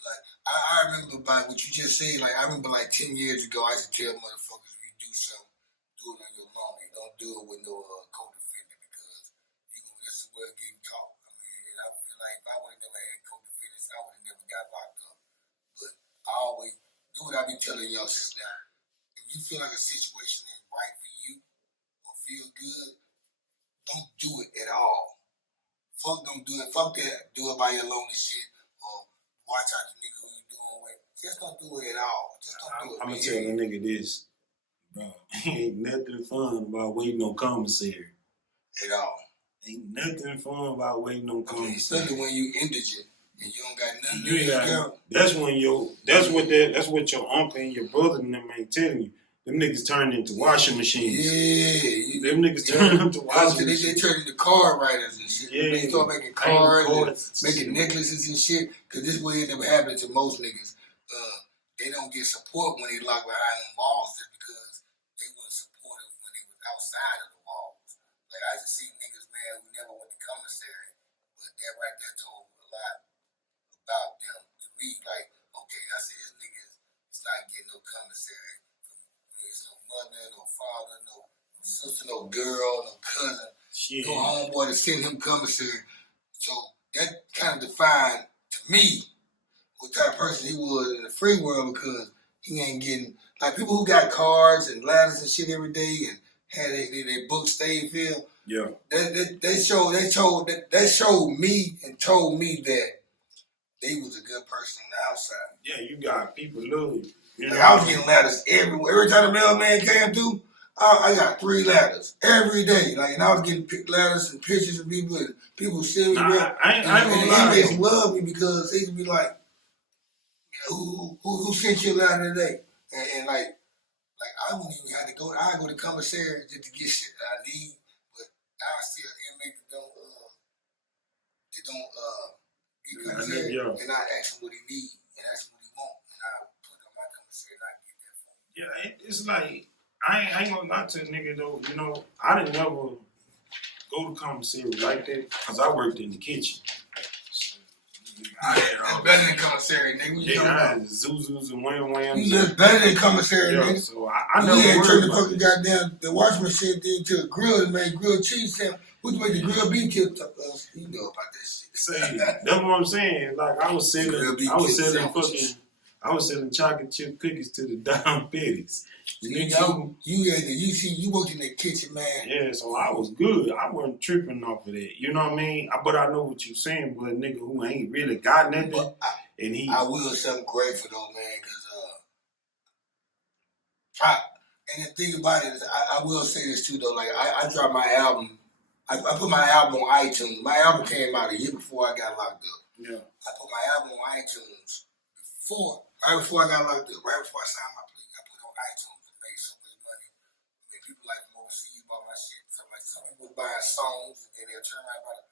Like I remember by what you just said, like I remember like 10 years ago, I used to tell motherfuckers, if you do something, do it on your own. Don't do it with no co-defendant, because this is where it's getting caught. I mean, I feel like if I would have never had co-defendants, I would have never got locked up. But I always do what I be telling youngsters now. If you feel like a situation ain't right for you or feel good, don't do it at all. Don't do it. Fuck that. Do it by your lonely shit or watch out the nigga who you doing with. Just don't do it at all. Just don't do it. I'm gonna tell the nigga this, bro. Ain't nothing fun about waiting on commissary. At all. Ain't nothing fun about waiting on commissary. Especially when you indigent and you don't got nothing to do. That's what your uncle and your brother and them ain't telling you. Them niggas turned into washing machines. Yeah. Them niggas turned into washing machines. They turned into car writers and shit. Yeah. They start making cars and making necklaces and shit. Because this way it never happened to most niggas. They don't get support when they lock behind them walls just because they weren't supportive when they was outside of the walls. Like I just see niggas, man, who never went to commissary. But that right there told a lot about them to me. Like, I said, this nigga is not getting no commissary. There's no mother, no father, no sister, no girl, no cousin, no homeboy to send him commissary. So that kind of defined to me what type of person he was in the free world, because he ain't getting, like, people who got cards and ladders and shit every day and had their books stayed filled. Yeah. They showed me and told me that they was a good person on the outside. Yeah, you got people love you. You know, I was getting ladders everywhere. Every time the mailman came through, I got 3 ladders every day. Like, and I was getting ladders and pictures of people, and people send me back. And the inmates love me because they used to be like, who sent you a ladder today? And like I wouldn't even have to go. I go to commissary just to get shit that I need, but I still inmates that don't get commissary, and I ask him what he need and ask him what he want, and I put on my commissary and I get that for him. Yeah, it's like I ain't gonna lie to a nigga though. You know, I didn't never go to commissary like that because I worked in the kitchen. That's better than commissary, nigga. Yeah, I had Zuzus and Wham-Whams. That's better than commissary, nigga. So I never had turned worried the fucking goddamn the washing machine thing to a grill and made grilled cheese sandwich. Who's made the grilled beef tips up? You know about that shit. Say, that's what I'm saying. Like I was selling chocolate chip cookies to the Don Petties. You worked in the kitchen, man. Yeah, so I was good. I wasn't tripping off of that. You know what I mean? But I know what you're saying, but a nigga who ain't really got nothing, I will say I'm grateful though, man, because and the thing about it is, I will say this too though. Like I dropped my album. I put my album on iTunes. My album came out a year before I got locked up. Yeah. I put my album on iTunes right before I got locked up, right before I signed my plea. I put it on iTunes and made so much money. I mean, people like from overseas bought my shit. Some people buying songs and then they'll turn around and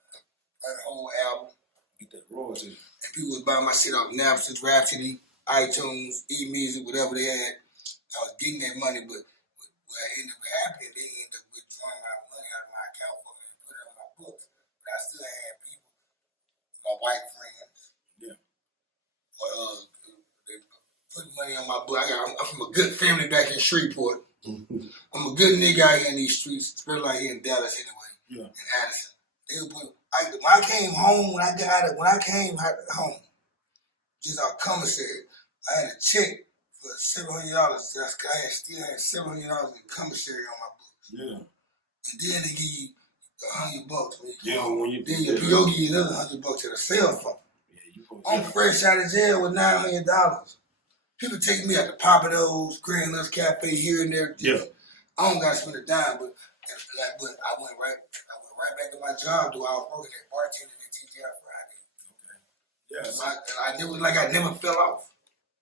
buy the whole album. Get that royalty. And people was buying my shit off Napster, Rhapsody, iTunes, eMusic, whatever they had. I was getting that money, but what ended up happening, they ended up withdrawing my money out of my account for me and put it on my books. But I still had people, my white friends. Yeah. They put money on my book. I'm from a good family back in Shreveport. I'm a good nigga out here in these streets, especially out here in Dallas anyway. Yeah. In Addison. When I came home, when I came home, just our commissary, I had a check for $700. I still had $700 in commissary on my books. Yeah. And then they give you $100. When you then your PO give you another $100 at a cell phone. I'm fresh out of jail with $900. People take me out to Papados, Grand Lux Cafe here and there. Yeah. I don't gotta spend a dime, but I went right back to my job. Though I was working at bartending at TGI Friday. Okay. Yeah. I never fell off.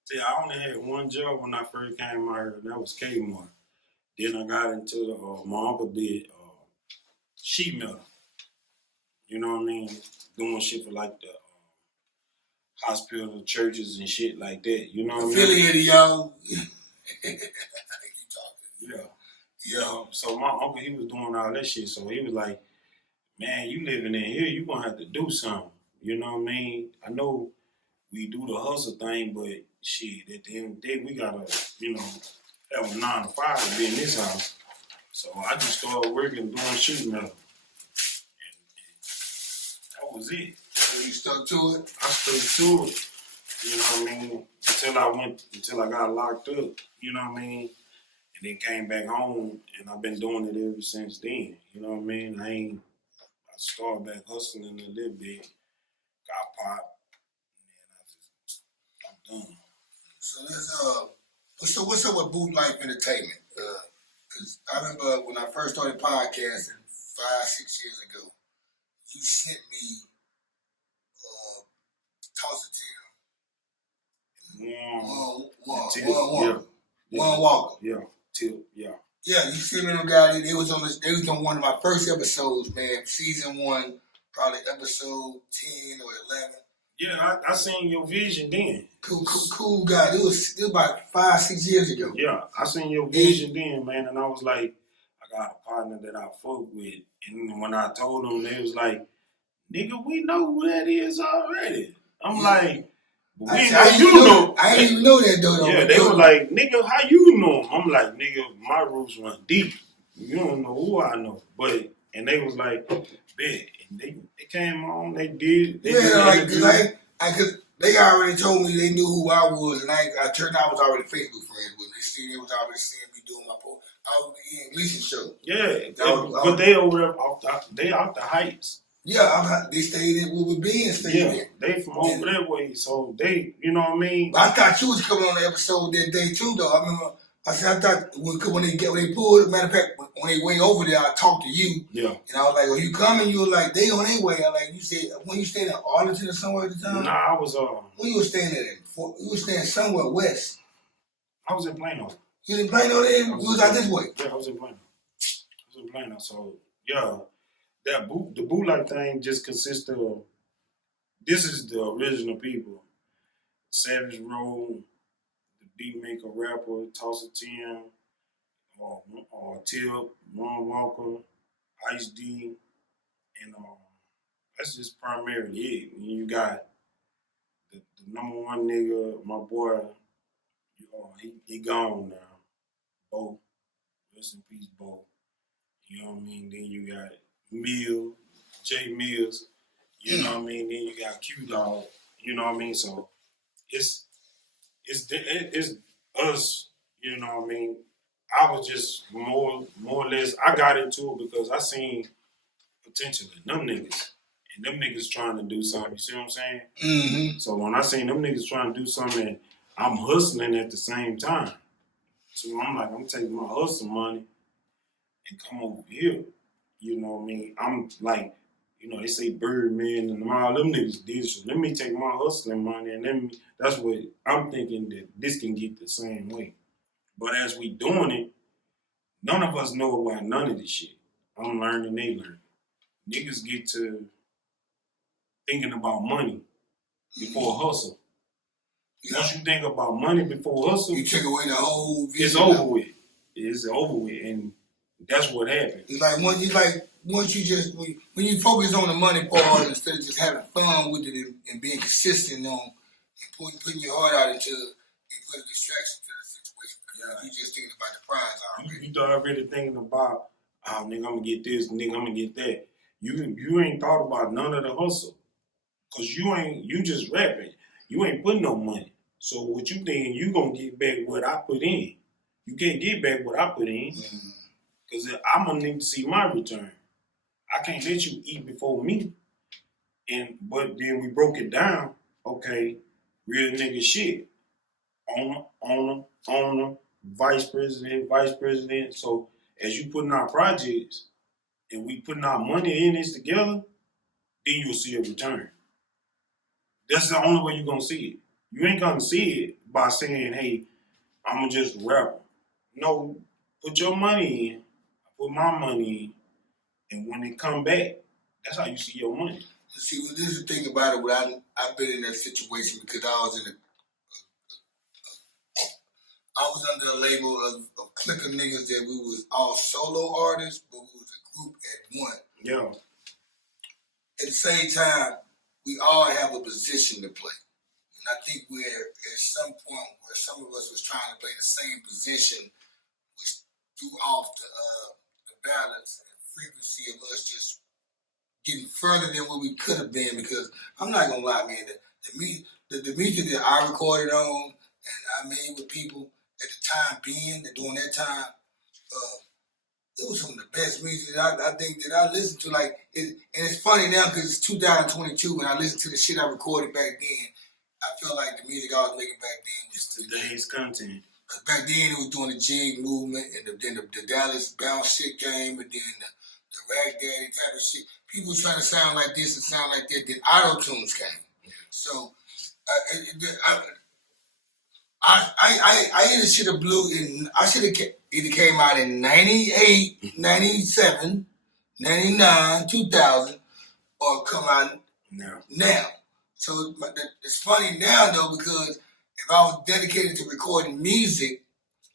See, I only had one job when I first came out here, and that was Kmart. Then I got into my uncle did sheet metal. You know what I mean? Doing shit for like the hospital, churches, and shit like that. You know what I mean? Affiliated, y'all. Yeah. So my uncle, he was doing all that shit. So he was like, man, you living in here, you gonna have to do something. You know what I mean? I know we do the hustle thing, but shit, at the end of the day, we gotta, have a 9 to 5 to be in this house. So I just started working, doing sheet metal. And that was it. So you stuck to it? I stuck to it. You know what I mean? Until I got locked up, you know what I mean? And then came back home, and I've been doing it ever since then. You know what I mean? I started back hustling a little bit, got popped, and then I'm done. So what's up with Boot Life Entertainment? Because I remember when I first started podcasting 5-6 years ago, you sent me Toss It to him. One Walker. Yeah. Yeah, you see me them guys. They was on one of my first episodes, man. Season 1, probably episode 10 or 11. Yeah, I seen your vision then. Cool guy. It was about 5-6 years ago. Yeah, I seen your vision then, man, and I was like, I got a partner that I fuck with, and when I told them, they was like, nigga, we know who that is already. I'm like, But we know. I didn't even know that though. Yeah, they were like, nigga, how you know him? I'm like, nigga, my roots run deep. You don't know who I know. And they was like, bet. And they came on, they did. They did cause they already told me they knew who I was, and I turned out I was already Facebook friends with them. They was already seeing me doing my post. I was in Gleason show. Yeah, but they over there, they out the heights. Yeah, they stayed in where we been staying in. They from over that way, so they, you know what I mean? But I thought you was coming on the episode that day too, though. I remember, I thought when they pulled, matter of fact, when they went over there, I talked to you. Yeah. And I was like, "Are you coming?" You were like, "They on their way." I like, you said, when you staying in Arlington or somewhere at the time? Nah, I was Where you was staying at? You was staying somewhere west. I was in Plano. You was in Plano then? You was out this way? Yeah, I was in Plano. So yeah, the boot life thing just consists of, this is the original people: Savage Road, the beat maker, rapper, Toss a 10, or Tip, Ron Walker, Ice D, and that's just primarily it. And you got the number one nigga, my boy, he gone now. Bo, rest in peace, Bo. You know what I mean? Then you got Jay Mills. You know what I mean? Then you got Q Dog. You know what I mean? So it's us. You know what I mean? I was just more or less. I got into it because I seen potential in them niggas, and them niggas trying to do something. You see what I'm saying? Mm-hmm. So when I seen them niggas trying to do something, I'm hustling at the same time. So I'm like, I'm taking my hustle money and come over here. You know what I mean? I'm like, you know, they say Birdman and all them niggas did. So let me take my hustling money, and that's what I'm thinking, that this can get the same way. But as we doing it, none of us know about none of this shit. I'm learning, they learn. Niggas get to thinking about money before hustle. Yeah. Once you think about money before hustle, you take away the whole vision. It's over with. It's over with, and that's what happened. It's like once you just when you focus on the money part instead of just having fun with it and being consistent on and putting your heart out into it, you put a distraction to the situation because you just thinking about the prize already. You already thinking about, oh nigga, I'm gonna get this, nigga, I'm gonna get that. You ain't thought about none of the hustle, cause you just rapping. You ain't putting no money. So what you thinking, you gonna get back what I put in. You can't get back what I put in. Because I'm going to need to see my return. I can't let you eat before me. But then we broke it down. Okay, real nigga shit. Owner, vice president. So as you putting our projects and we putting our money in this together, then you'll see a return. That's the only way you're going to see it. You ain't going to see it by saying, hey, I'm going to just rap. No, put your money in. Put my money in. And when they come back, that's how you see your money. See, well, this is the thing about it. I've been in that situation because I was under a label of clique of niggas that we was all solo artists, but we was a group at one. Yeah. At the same time, we all have a position to play. And I think we're at some point where some of us was trying to play the same position, which threw off the balance and frequency of us just getting further than what we could have been. Because I'm not gonna lie, man, the music that I recorded on and I made with people at the time being, during that time, it was some of the best music that I think that I listened to. And it's funny now because it's 2022 and I listen to the shit I recorded back then. I feel like the music I was making back then was today's content. Because back then it was doing the jig movement, and then the Dallas bounce shit came, and then the rag daddy type of shit. People trying to sound like this and sound like that. Then auto tunes came. So I either should have I should have either came out in 98, 97, 99, 2000, or come out now. So it's funny now though, because if I was dedicated to recording music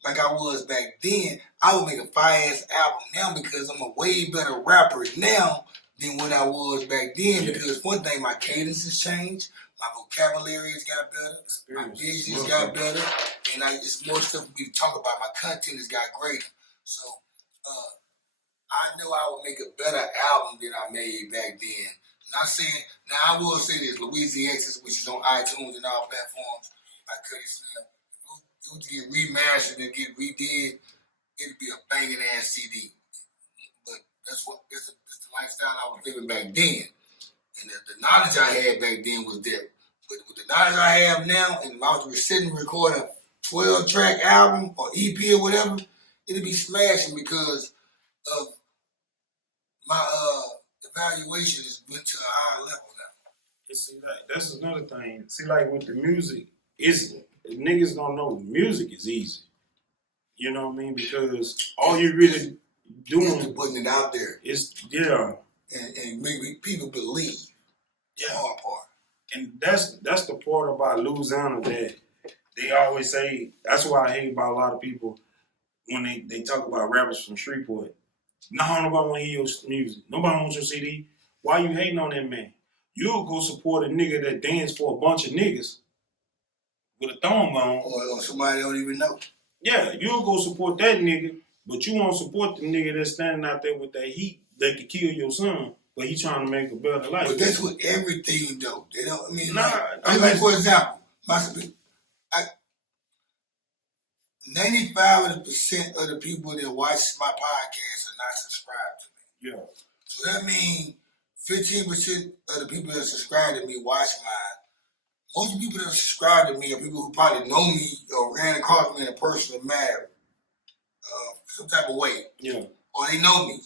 like I was back then, I would make a fire-ass album now because I'm a way better rapper now than when I was back then. Because one thing, my cadence has changed, my My vocabulary has got better. My vision has got better. And it's more stuff for me to talk about. My content has got greater. So I know I would make a better album than I made back then. Not saying, now I will say this, Louisiana, which is on iTunes and all platforms, I Cuddy Slim. If it would get remastered and get redid, it'd be a banging ass CD. But that's the lifestyle I was living back then. And the knowledge I had back then was there. But with the knowledge I have now, and if I was sitting and record a 12-track album or EP or whatever, it'd be smashing because of my evaluation has went to a higher level now. You see, that's another thing. See, like with the music, niggas don't know music is easy. You know what I mean? Because all you really doing is putting it out there. And make people believe. The hard part. And that's the part about Louisiana that they always say. That's why I hate about a lot of people when they talk about rappers from Shreveport. No, nobody want to hear your music. Nobody wants your CD. Why you hating on that man? You'll go support a nigga that dance for a bunch of niggas with a thong on. Or somebody don't even know. Yeah, you'll go support that nigga, but you won't support the nigga that's standing out there with that heat that could kill your son, but he trying to make a better life. But that's with everything, though. They don't. I mean, like for example, 95% of the people that watch my podcast are not subscribed to me. Yeah. So that means 15% of the people that subscribe to me watch mine. Most of the people that subscribe to me are people who probably know me or ran across me in a personal matter, some type of way. Yeah. Or they know me.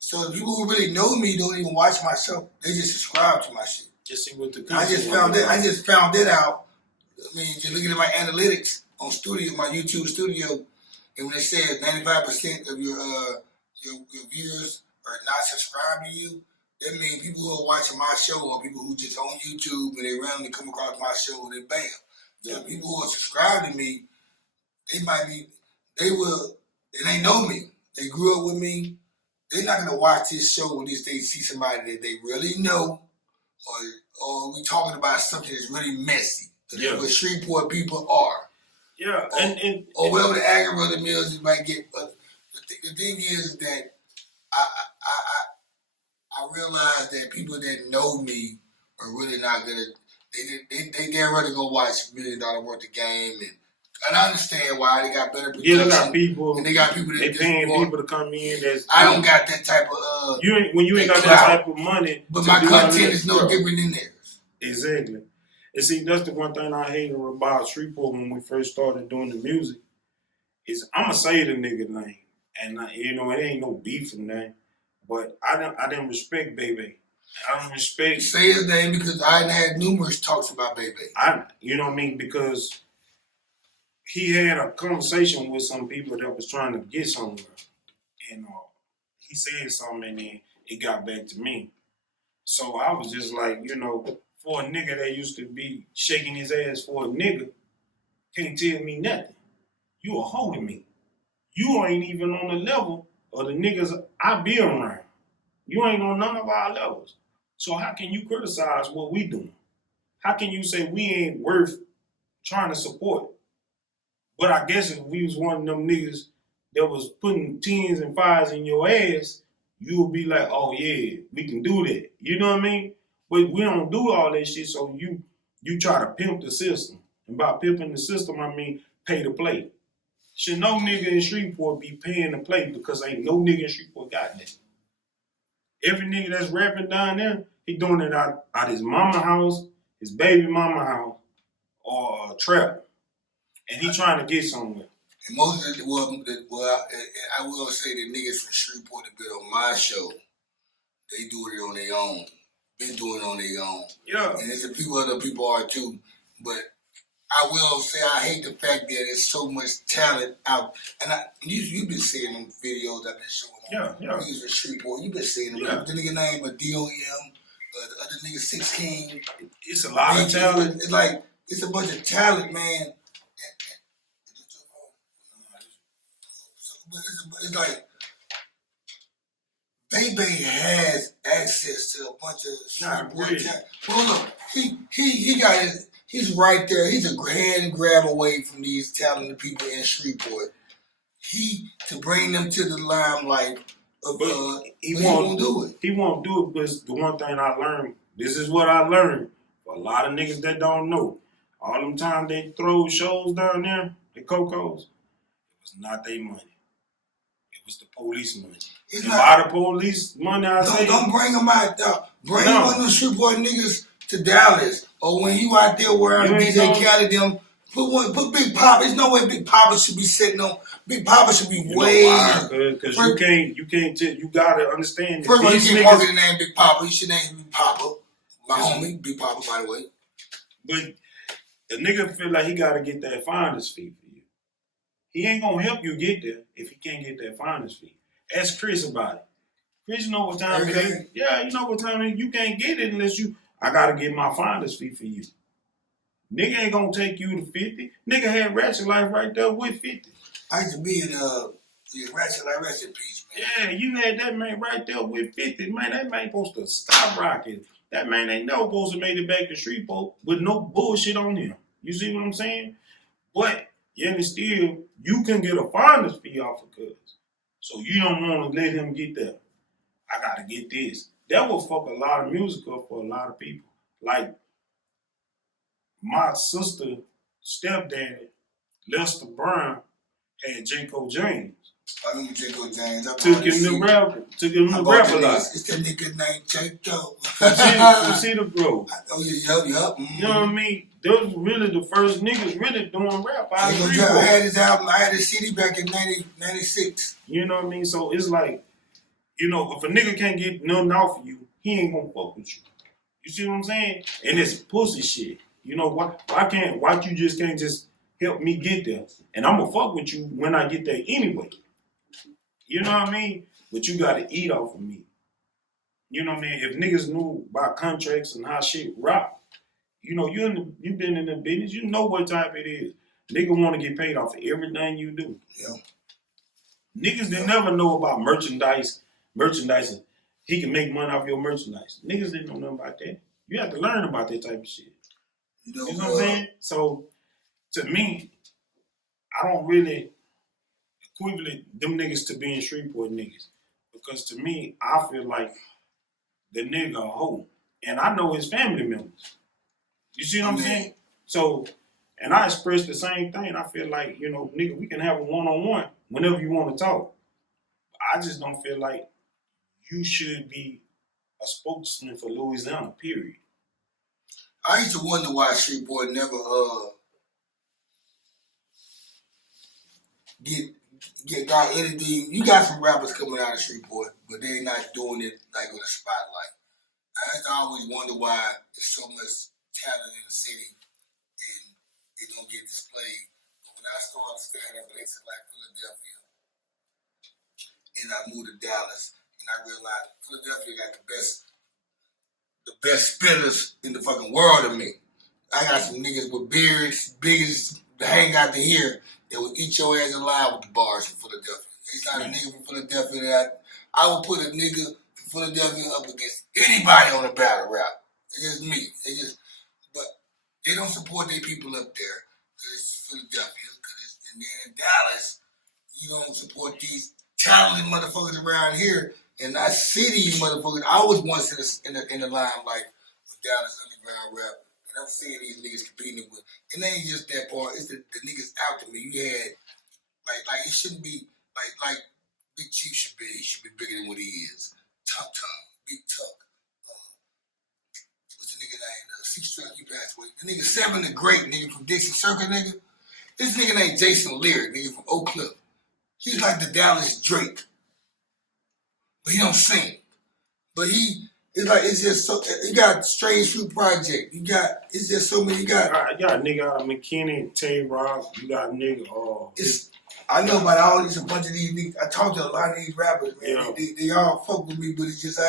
So the people who really know me don't even watch my show. They just subscribe to my shit. Just see what the I just found it out. I mean, just looking at my analytics on my YouTube studio, and when it says 95% of your viewers are not subscribed to you, that means people who are watching my show or people who just on YouTube and they randomly come across my show and they bam. So people who are subscribed to me, they ain't know me. They grew up with me. They're not gonna watch this show unless they see somebody that they really know, or we talking about something that's really messy. That's what Shreveport people are. Yeah, or whatever the algorithm is, you might get. But the thing is that I realize that people that know me are really not gonna. They're ready to go watch $1 million worth of game, and I understand why they got better production. Yeah, they got people. And they got people that they paying people to come in. I don't got that type of. When you ain't got that type of money. But my content is no different than theirs. Exactly. And see, that's the one thing I hate about Shreveport when we first started doing the music. Is I'ma say the nigga name, and it ain't no beef in that, but I didn't respect Baby. I don't respect. Say his name because I had numerous talks about Baby. You know what I mean? Because he had a conversation with some people that was trying to get somewhere, and he said something, and then it got back to me. So I was just like, for a nigga that used to be shaking his ass for a nigga, can't tell me nothing. You a hoe to me. You ain't even on the level of the niggas I be around. You ain't on none of our levels. So how can you criticize what we doing? How can you say we ain't worth trying to support? But I guess if we was one of them niggas that was putting 10s and 5s in your ass, you would be like, oh yeah, we can do that. You know what I mean? But we don't do all that shit, so you try to pimp the system. And by pimping the system, I mean pay to play. Should no nigga in Shreveport be paying to play because ain't no nigga in Shreveport got that. Every nigga that's rapping down there, he doing it out his mama house, his baby mama house, or a trap. And he trying to get somewhere. And most of the, I will say the niggas from Shreveport that been on my show, they do it on their own. Been doing it on their own. Yeah. And it's the people other people are too. But I will say I hate the fact that there's so much talent out. And you've been seeing them videos I've been showing on. Yeah. Niggas from Shreveport, you've been seeing them. Yeah. The nigga name of DOM, the other nigga 6 King. It's a lot of talent. It's like, it's a bunch of talent, man. But it's like, Baby has access to a bunch of Shreveport talent. Well, look, he's right there. He's a hand grab away from these talented people in Shreveport. To bring them to the limelight. He won't do it. He won't do it because the one thing I learned, this is what I learned. For a lot of niggas that don't know, all them times they throw shows down there, the Cocos, it was not their money. It was the police money. And by the police money, don't bring them out there. Bring one of the Shreveport niggas to Dallas. Or when you out there where DJ Khaled them, put Big Papa. There's no way Big Papa should be sitting on. Big Papa should be because you gotta understand. First of all, you can't market the name Big Papa. You should name Big Papa. My homie, Big Papa, by the way. But the nigga feel like he gotta get that finder's fee for you. He ain't gonna help you get there if he can't get that finder's fee. Ask Chris about it. Chris know what time it is. Yeah, you know what time it is. You can't get it unless I gotta get my finder's fee for you. Nigga ain't gonna take you to 50. Nigga had Ratchet Life right there with 50. I used to be in Ratchet Life, rest in peace, man. Yeah, you had that man right there with 50. Man, that man supposed to stop rocking. That man ain't never supposed to make it back to Shreveport with no bullshit on him. You see what I'm saying? But yet still, you can get a finder's fee off of Cuz. So you don't want to let him get there. I gotta get this. That will fuck a lot of music up for a lot of people. Like my sister, stepdaddy, Lester Brown, had J.Ko James. I remember J.Ko James. Took him to rap a lot. It's that nigga named J.Ko. You see the bro. Oh, yeah, yup. You know what I mean? Those were really the first niggas really doing rap. I had his album, I had his CD back in 96. You know what I mean? So it's like, you know, if a nigga can't get nothing off of you, he ain't gonna fuck with you. You see what I'm saying? And it's pussy shit. You know, why you just can't just help me get there? And I'm gonna fuck with you when I get there anyway. You know what I mean? But you gotta eat off of me. You know what I mean? If niggas knew about contracts and how shit rock, you know, you been in the business, you know what type it is. Nigga wanna get paid off of everything you do. Yeah. Niggas didn't never know about merchandising. He can make money off your merchandise. Niggas didn't know nothing about that. You have to learn about that type of shit. You know what I'm saying? So, to me, I don't really equivalent them niggas to being Shreveport niggas. Because to me, I feel like the nigga a hoe. And I know his family members. You see what I'm saying? So, and I express the same thing. I feel like, you know, nigga, we can have a one-on-one whenever you want to talk. I just don't feel like you should be a spokesman for Louisiana, period. I used to wonder why Shreveport never got anything. You got some rappers coming out of Shreveport, but they're not doing it like on the spotlight. I used to always wonder why there's so much talent in the city and it don't get displayed. But when I started staying in places like Philadelphia and I moved to Dallas, and I realized Philadelphia got the best spitters in the fucking world of me. I got some niggas with beards, big as the hang out to here, that would eat your ass alive with the bars from Philadelphia. It's not a nigga from Philadelphia that I would put a nigga from Philadelphia up against anybody on a battle rap. It's just me. But they don't support their people up there because it's Philadelphia. And then in Dallas, you don't support these talented motherfuckers around here. And I see these motherfuckers. I was once in the limelight of Dallas underground rap. And I'm seeing these niggas competing with. It ain't just that part. It's the niggas out to me. You had, like it shouldn't be, like Big Chief should be. He should be bigger than what he is. Tuck, Big Tuck. What's the nigga name? Six Truck, he passed away. The nigga Seven the Great, nigga from Dixie Circle, nigga. This nigga named Jason Lear, nigga from Oak Cliff. He's like the Dallas Drake. But he don't sing. But it's just so, you got Strange Fruit Project. It's just so many, you got a nigga out of McKinney, Tay Rock, you got a nigga, I know about all these, a bunch of these niggas. I talk to a lot of these rappers, man. Yeah. They all fuck with me, but it's just,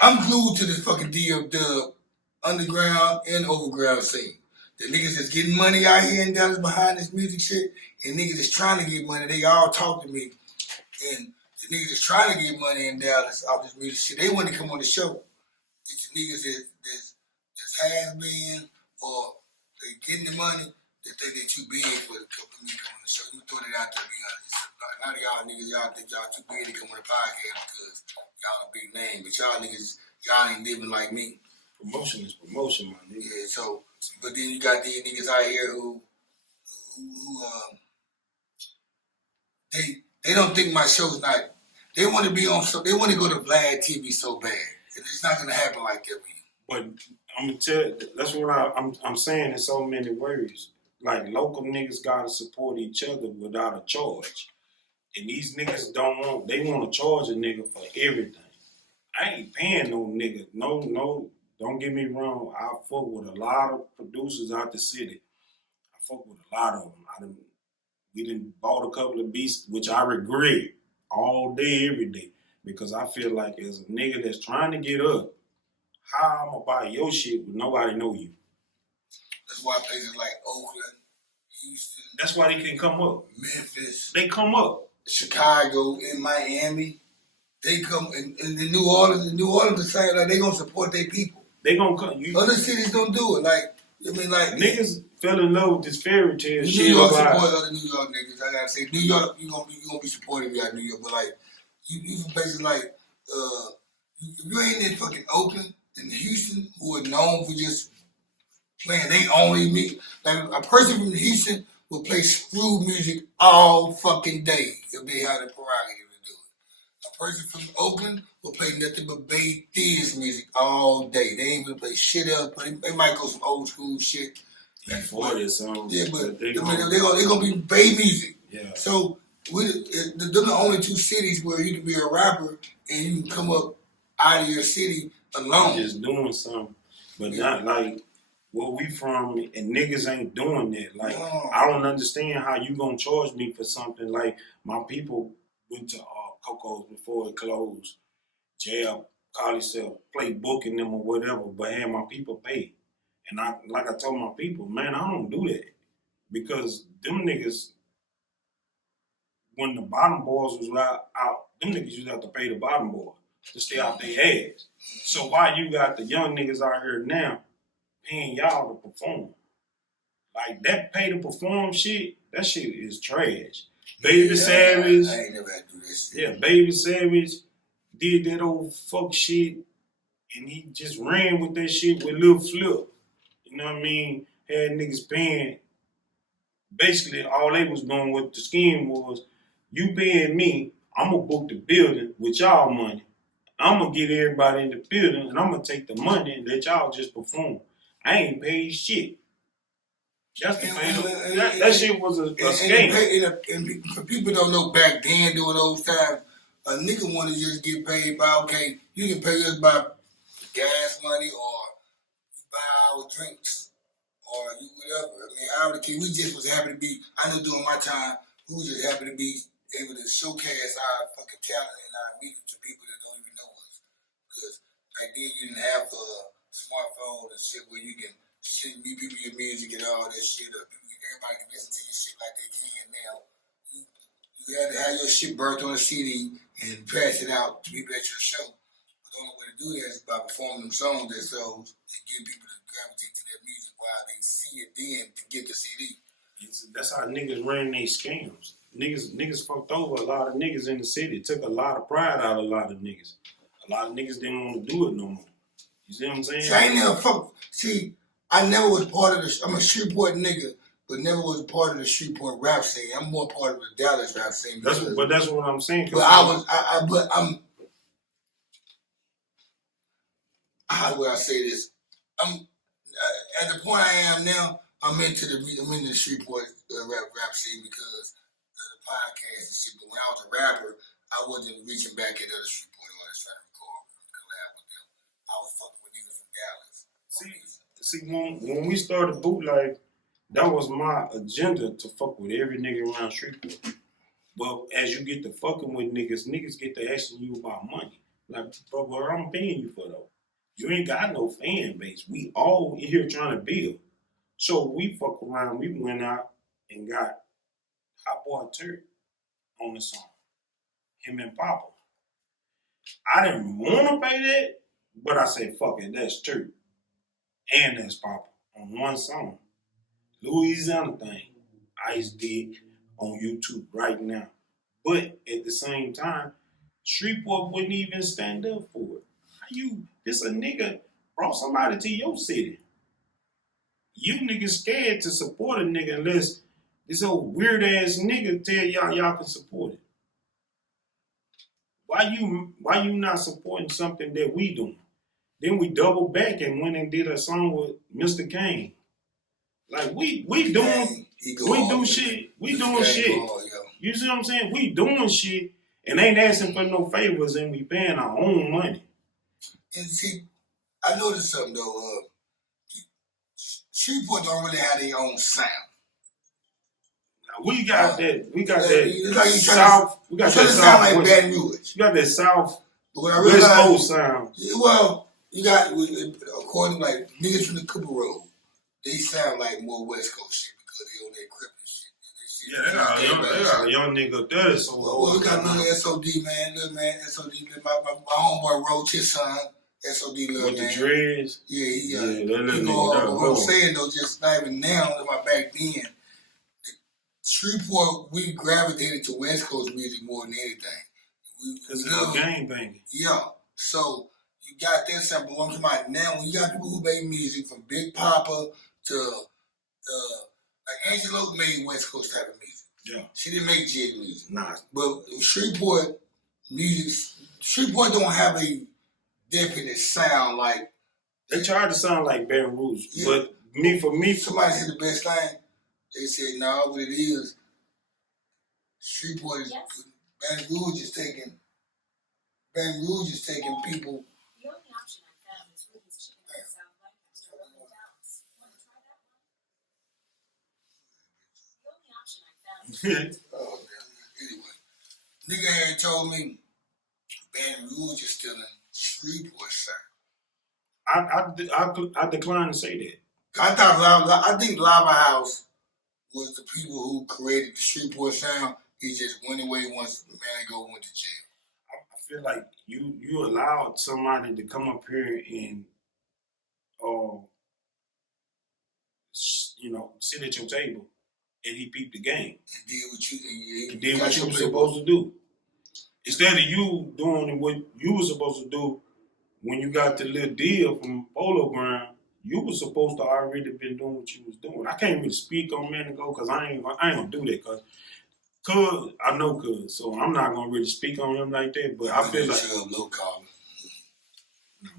I'm glued to this fucking DFW underground and overground scene. The niggas that's getting money out here in Dallas behind this music shit, and niggas that's trying to get money, they all talk to me. And the niggas that's trying to get money in Dallas off this music shit, they want to come on the show. it's the niggas that's has been or they getting the money that think they too big for me coming on the show. Let me throw that out there, to be honest. A lot of y'all niggas, y'all think y'all too big to come on the podcast because y'all a big name, but y'all niggas, y'all ain't living like me. Promotion is promotion, my nigga. Yeah, so, but then you got these niggas out here who they don't think my show's not. They want to be on. So they want to go to Vlad TV so bad, and it's not gonna happen like that with you. But I'm gonna tell you, that's what I'm saying in so many words. Like local niggas gotta support each other without a charge, and these niggas they want to charge a nigga for everything. I ain't paying no nigga. No. Don't get me wrong. I fuck with a lot of producers out the city. I fuck with a lot of them. We done bought a couple of beats, which I regret all day, every day. Because I feel like as a nigga that's trying to get up, how I'm gonna buy your shit when nobody know you? That's why places like Oakland, Houston. That's why they can come up. Memphis. They come up. Chicago and Miami. They come in New Orleans. New Orleans the same. Like they gonna support their people. They gonna come. Other cities don't do it. Like I mean, like niggas fell in love with this fairy tale shit. New York supports other New York niggas. I gotta say, New York, you gonna be supporting me out of New York, but like you from places like if you ain't in fucking Oakland and Houston, who are known for just playing they only me. Like a person from Houston will play screw music all fucking day if they had the prerogative to do it. A person from Oakland will play nothing but Bay Thea's music all day. They ain't gonna play shit else, but they might go some old school shit. Before this song, yeah, but they're gonna be Bay music. Yeah. So they're the only two cities where you can be a rapper and you can come up out of your city alone. Just doing something, but not like where we from, and niggas ain't doing that. Like no. I don't understand how you gonna charge me for something. Like my people went to Coco's before it closed. Jail, call himself, play booking them or whatever, but had my people pay. And like I told my people, man, I don't do that. Because them niggas, when the bottom boys was out, them niggas used to have to pay the bottom boy to stay out their ass. So why you got the young niggas out here now paying y'all to perform? Like that pay to perform shit, that shit is trash. Baby Savage. I ain't never had to do this shit. Yeah, Baby Savage did that old fuck shit and he just ran with that shit with Lil Flip. You know what I mean? Had niggas paying. Basically, all they was doing with the scheme was, you paying me, I'm going to book the building with y'all money. I'm going to get everybody in the building and I'm going to take the money and let y'all just perform. I ain't paid shit. Just that shit was a scam. And for people don't know, back then during those times, a nigga want to just get paid by, okay, you can pay us by gas money or you buy our drinks or you whatever. I mean, however the kid, we just was happy to be, I know during my time, we was just happy to be able to showcase our fucking talent and our music to people that don't even know us. Because back then you didn't have a smartphone and shit where you can send me people your music and all that shit. Everybody can listen to your shit like they can now. You had to have your shit burnt on a CD and pass it out to people at your show. But the only way to do that is by performing them songs themselves and getting people to gravitate to their music while they see it then to get the CD. That's how niggas ran these scams. Niggas fucked over a lot of niggas in the city. It took a lot of pride out of a lot of niggas. A lot of niggas didn't want to do it no more. You see what I'm saying? See, I ain't never fuck. See, I never was part of the. I'm a Shreveport nigga, but never was part of the Shreveport rap scene. I'm more part of the Dallas rap scene. That's what I'm saying. But I'm. How do I say this? I'm at the point I am now. I'm in the Shreveport rap scene because of the podcast and shit. But when I was a rapper, I wasn't reaching back at other Shreveport artists trying to record and collab with them. I was fucking with niggas from Dallas. See, when we started Bootleg, that was my agenda to fuck with every nigga around Shreveport. But as you get to fucking with niggas get to asking you about money. Like, bro, what I'm paying you for though? You ain't got no fan base. We all here trying to build. So we fuck around. We went out and got Hot Boy Turk on the song. Him and Papa. I didn't want to pay that, But I said, fuck it, that's true. And that's Papa on one song. Louisiana thing, Ice did on YouTube right now. But at the same time, Shreveport wouldn't even stand up for it. How you, this a nigga brought somebody to your city. You niggas scared to support a nigga unless this old weird ass nigga tell y'all can support it. Why you not supporting something that we doing? Then we double back and went and did a song with Mr. Kane. Like we doing shit. We doing shit. You see what I'm saying? We doing shit and ain't asking for no favors and we paying our own money. And see, I noticed something though. Shreveport don't really have their own sound. We got that. We got that like south. We got that sound like Baton Rouge. You got that south West Coast sound. Well, you got according to like niggas from the Cooper Road, they sound like more West Coast shit because they on their crib and shit. Yeah, they got a young nigga there. So well, we got little SOD man, little man, SOD. My homeboy wrote his son. SOD little with man. The dreads. Yeah. That little nigga. What I'm saying though, just not even now, but back then. Shreveport, we gravitated to West Coast music more than anything. Because it's a gang banging. Yeah. So you got that stuff, but what I'm talking about now, when you got people who make music from Big Papa to like Angelo made West Coast type of music. Yeah. She didn't make jig music. Nah. But Shreveport don't have a definite sound like. They tried to sound like Baton Rouge, yeah. But for me, somebody said the best thing. They said, "No, what it is, Shreveport is Baton Rouge is taking people." The only option I found is Ruby's Chicken in South Lake next to Rolling Dallas. Want to try that one? The only option I found is Oh man. Anyway, nigga had told me Baton Rouge is still in Shreveport side. I decline to say that. I think Lava House was the people who created the Shreveport sound. He just went away once the man went to jail. I feel like you allowed somebody to come up here and sit at your table and he peeped the game. And did what you did what you were supposed to do. Instead of you doing what you were supposed to do when you got the little deal from Polo Ground, you was supposed to already been doing what you was doing. I can't really speak on Manigo because I ain't gonna do that cause I know cuz, so I'm not gonna really speak on him like that. But I feel like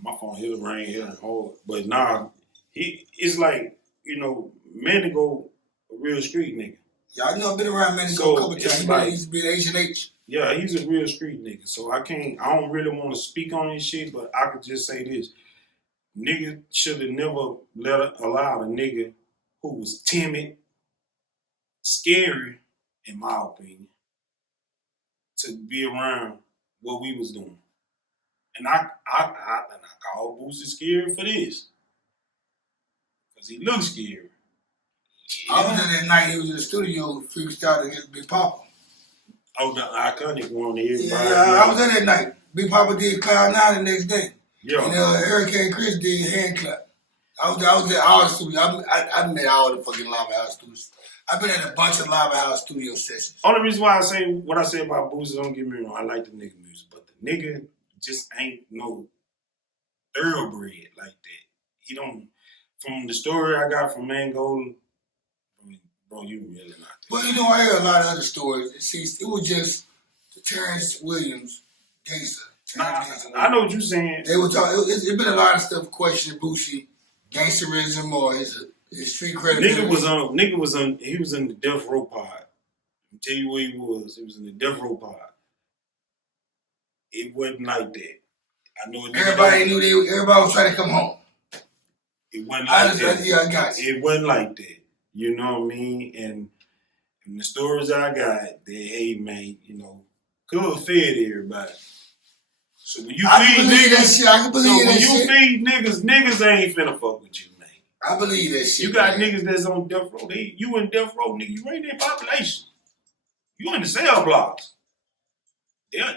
my phone hit a ring here and hard. But nah, it's like, Manigo a real street nigga. Yeah, I know I've been around Manigo a couple times. Like, he used to be at H&H. Yeah, he's a real street nigga. So I don't really want to speak on this shit, but I could just say this. Nigga should have never allowed a nigga who was timid, scary, in my opinion, to be around what we was doing. And I call Boosie scary for this. Because he looks scary. Yeah. I was there that night, he was in the studio freestyling against Big Papa. Oh, the iconic one. Yeah, I was there that night. Big Papa did Cloud 9 the next day. Yeah. And Hurricane Chris did Hand Clap. I was at all the studios. I've met all the fucking Lava House studios. I've been at a bunch of Lava House studio sessions. Only reason why I say what I say about Boosie, don't get me wrong, I like the nigga music, but the nigga just ain't no thoroughbred like that. He don't, from the story I got from Mangola, bro, you really not that. Well, I heard a lot of other stories. See, it was just the Terrence Williams gangster. I know what you're saying. They were talking. It's been a lot of stuff questioning Boosie gangsterism or his street credibility. Nigga was he was in the death row pod. I'll tell you where he was. He was in the death row pod. It wasn't like that. I know everybody knew everybody was trying to come home. It wasn't like that. Yeah, I got you. It wasn't like that. You know what I mean? And the stories I got, hey man, could fed everybody. So when you feed niggas ain't finna fuck with you, man. I believe that shit. You got niggas that's on death row. You in death row, nigga. You ain't in population. You in the cell blocks.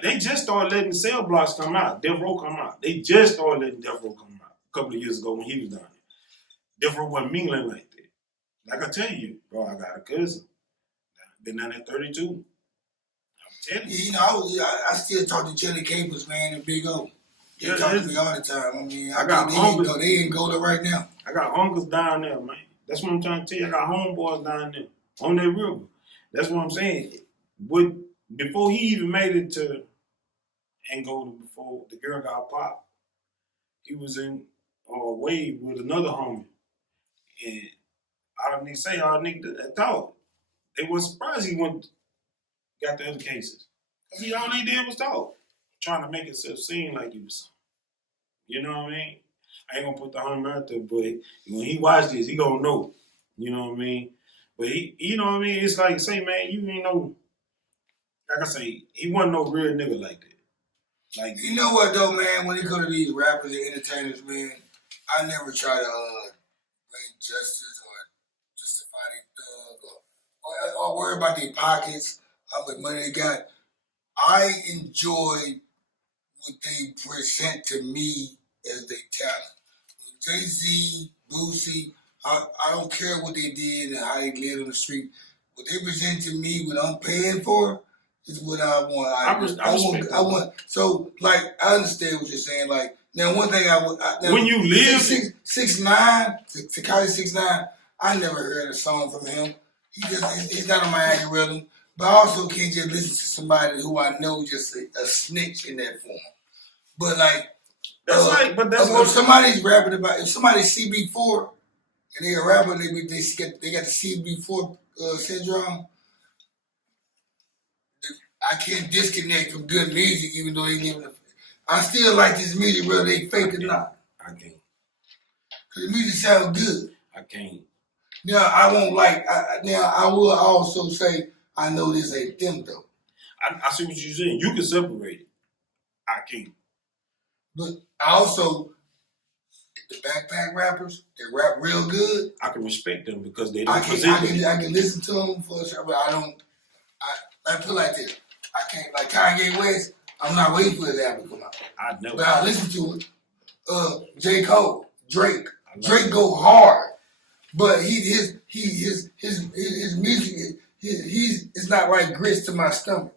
They just started letting Cell Blocks come out. Death Row come out. They just started letting Death Row come out a couple of years ago when he was down there. Death Row wasn't mingling like that. Like I tell you, bro, I got a cousin. Been down at 32. I'm telling you. You know, I still talk to Jelly Capers, man, and Big O. They talk to me all the time. I mean, they ain't go there right now. I got uncles down there, man. That's what I'm trying to tell you. I got homeboys down there on that river. That's what I'm saying. Before he even made it to Angola, before the girl got popped, he was in a wave with another homie. And all niggas thought. They were surprised he got the other cases. Because all he did was talk. Trying to make himself seem like he was something. You know what I mean? I ain't gonna put the homie out there, but when he watch this, he gonna know. You know what I mean? But you know what I mean? It's like, say, man, you ain't no, like I say, he wasn't no real nigga like that. Like, you know what though, man? When it comes to these rappers and entertainers, man, I never try to bring justice or justify their thug or worry about their pockets, how much money they got. I enjoy what they present to me as their talent. Jay-Z, Boosie, I don't care what they did and how they lived on the street. What they present to me, what I'm paying for, is what I want. I want. So, like, I understand what you're saying. Like, now one thing when you live 6ix9ine, Tekashi 6ix9ine, I never heard a song from him. He's not on my algorithm. But I also can't just listen to somebody who I know just a snitch in that form. But like, if somebody's rapping about, if somebody's CB4 and they're a rapper and they got the CB4 syndrome, I can't disconnect from good music even though they live in I still like this music whether they fake or not. I can't. Because the music sounds good. I can't. Now, I won't like, I will also say, I know this ain't them though. I see what you're saying. You can separate it. I can't. But also, the backpack rappers, they rap real good. I can respect them because they don't I can listen to them for a second, but I put it like this. I can't, like Kanye West, I'm not waiting for his album to come out. But I listen to it. J. Cole, Drake. Drake go hard. But his music, it's not like grits to my stomach.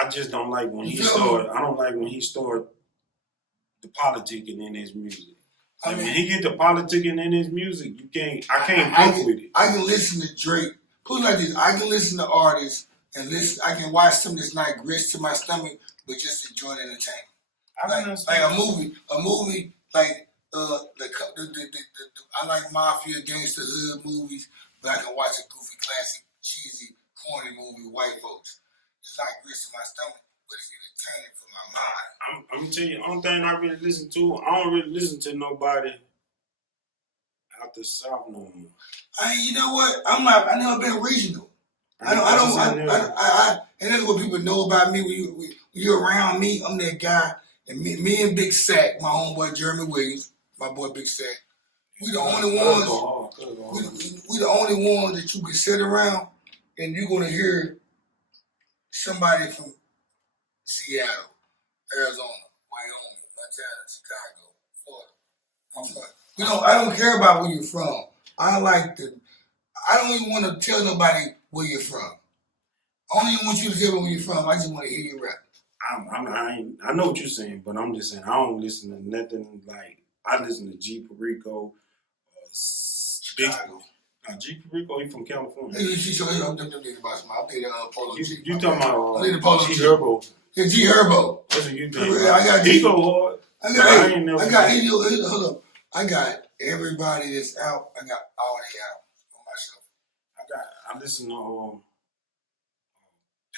I just don't like when he started. I don't like when he started the politicking in his music. I mean, when he get the politicking in his music, I can't fuck with it. I can listen to Drake. Put it like this: I can listen to artists and listen. I can watch something that's not grits to my stomach, but just enjoy the entertainment. Like a movie like. I like mafia, gangster, hood movies, but I can watch a goofy, classic, cheesy, corny movie with white folks. It's not grits to my stomach, but it's entertaining for my mind. I'm gonna tell you, the only thing I really listen to, I don't really listen to nobody out the South no more. You know what? I never been regional. And that's what people know about me. When you're around me, I'm that guy. And me and Big Sack, my homeboy Jeremy Williams, my boy Big Sack, we the only ones. We the only ones that you can sit around and you're gonna hear somebody from Seattle, Arizona, Wyoming, Montana, Chicago, Florida. I don't care about where you're from. I don't even want to tell nobody where you're from. I don't even want you to tell me where you're from. I just want to hear you rap. I know what you're saying, but I'm just saying I don't listen to nothing like I listen to G Perico, Chicago. G Perico, he from California. You talking about G Herbo. Yeah, G Herbo. That's what you think. I got he go hard. I got everybody that's out. I got all the albums on myself. I listen to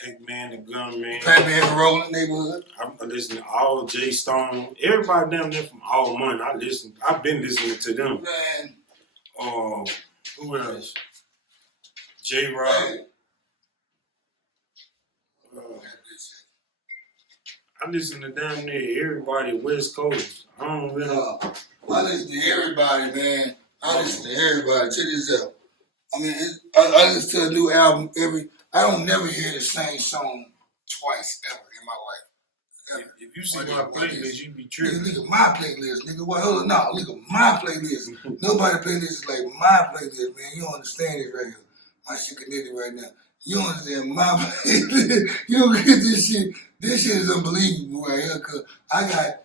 Pac-Man, the Gunman. Pac-Man, Rolling Neighborhood. I listen to all Jay Stone. Everybody down there from All Money. I've been listening to them. Man. Who else? J-Rock. I listen to damn near everybody West Coast. I don't really. I listen to everybody, man. I listen to everybody. Check this out. I mean, I listen to a new album I don't never hear the same song twice ever in in my life. If you see my playlist, you be tripping. Look at my playlist, nigga. What? Hold on, no, look at my playlist. Nobody playlist is like my playlist, man. You don't understand this right here. My shit connected right now. You don't understand my playlist. You don't get this shit. This shit is unbelievable right here. Cause I got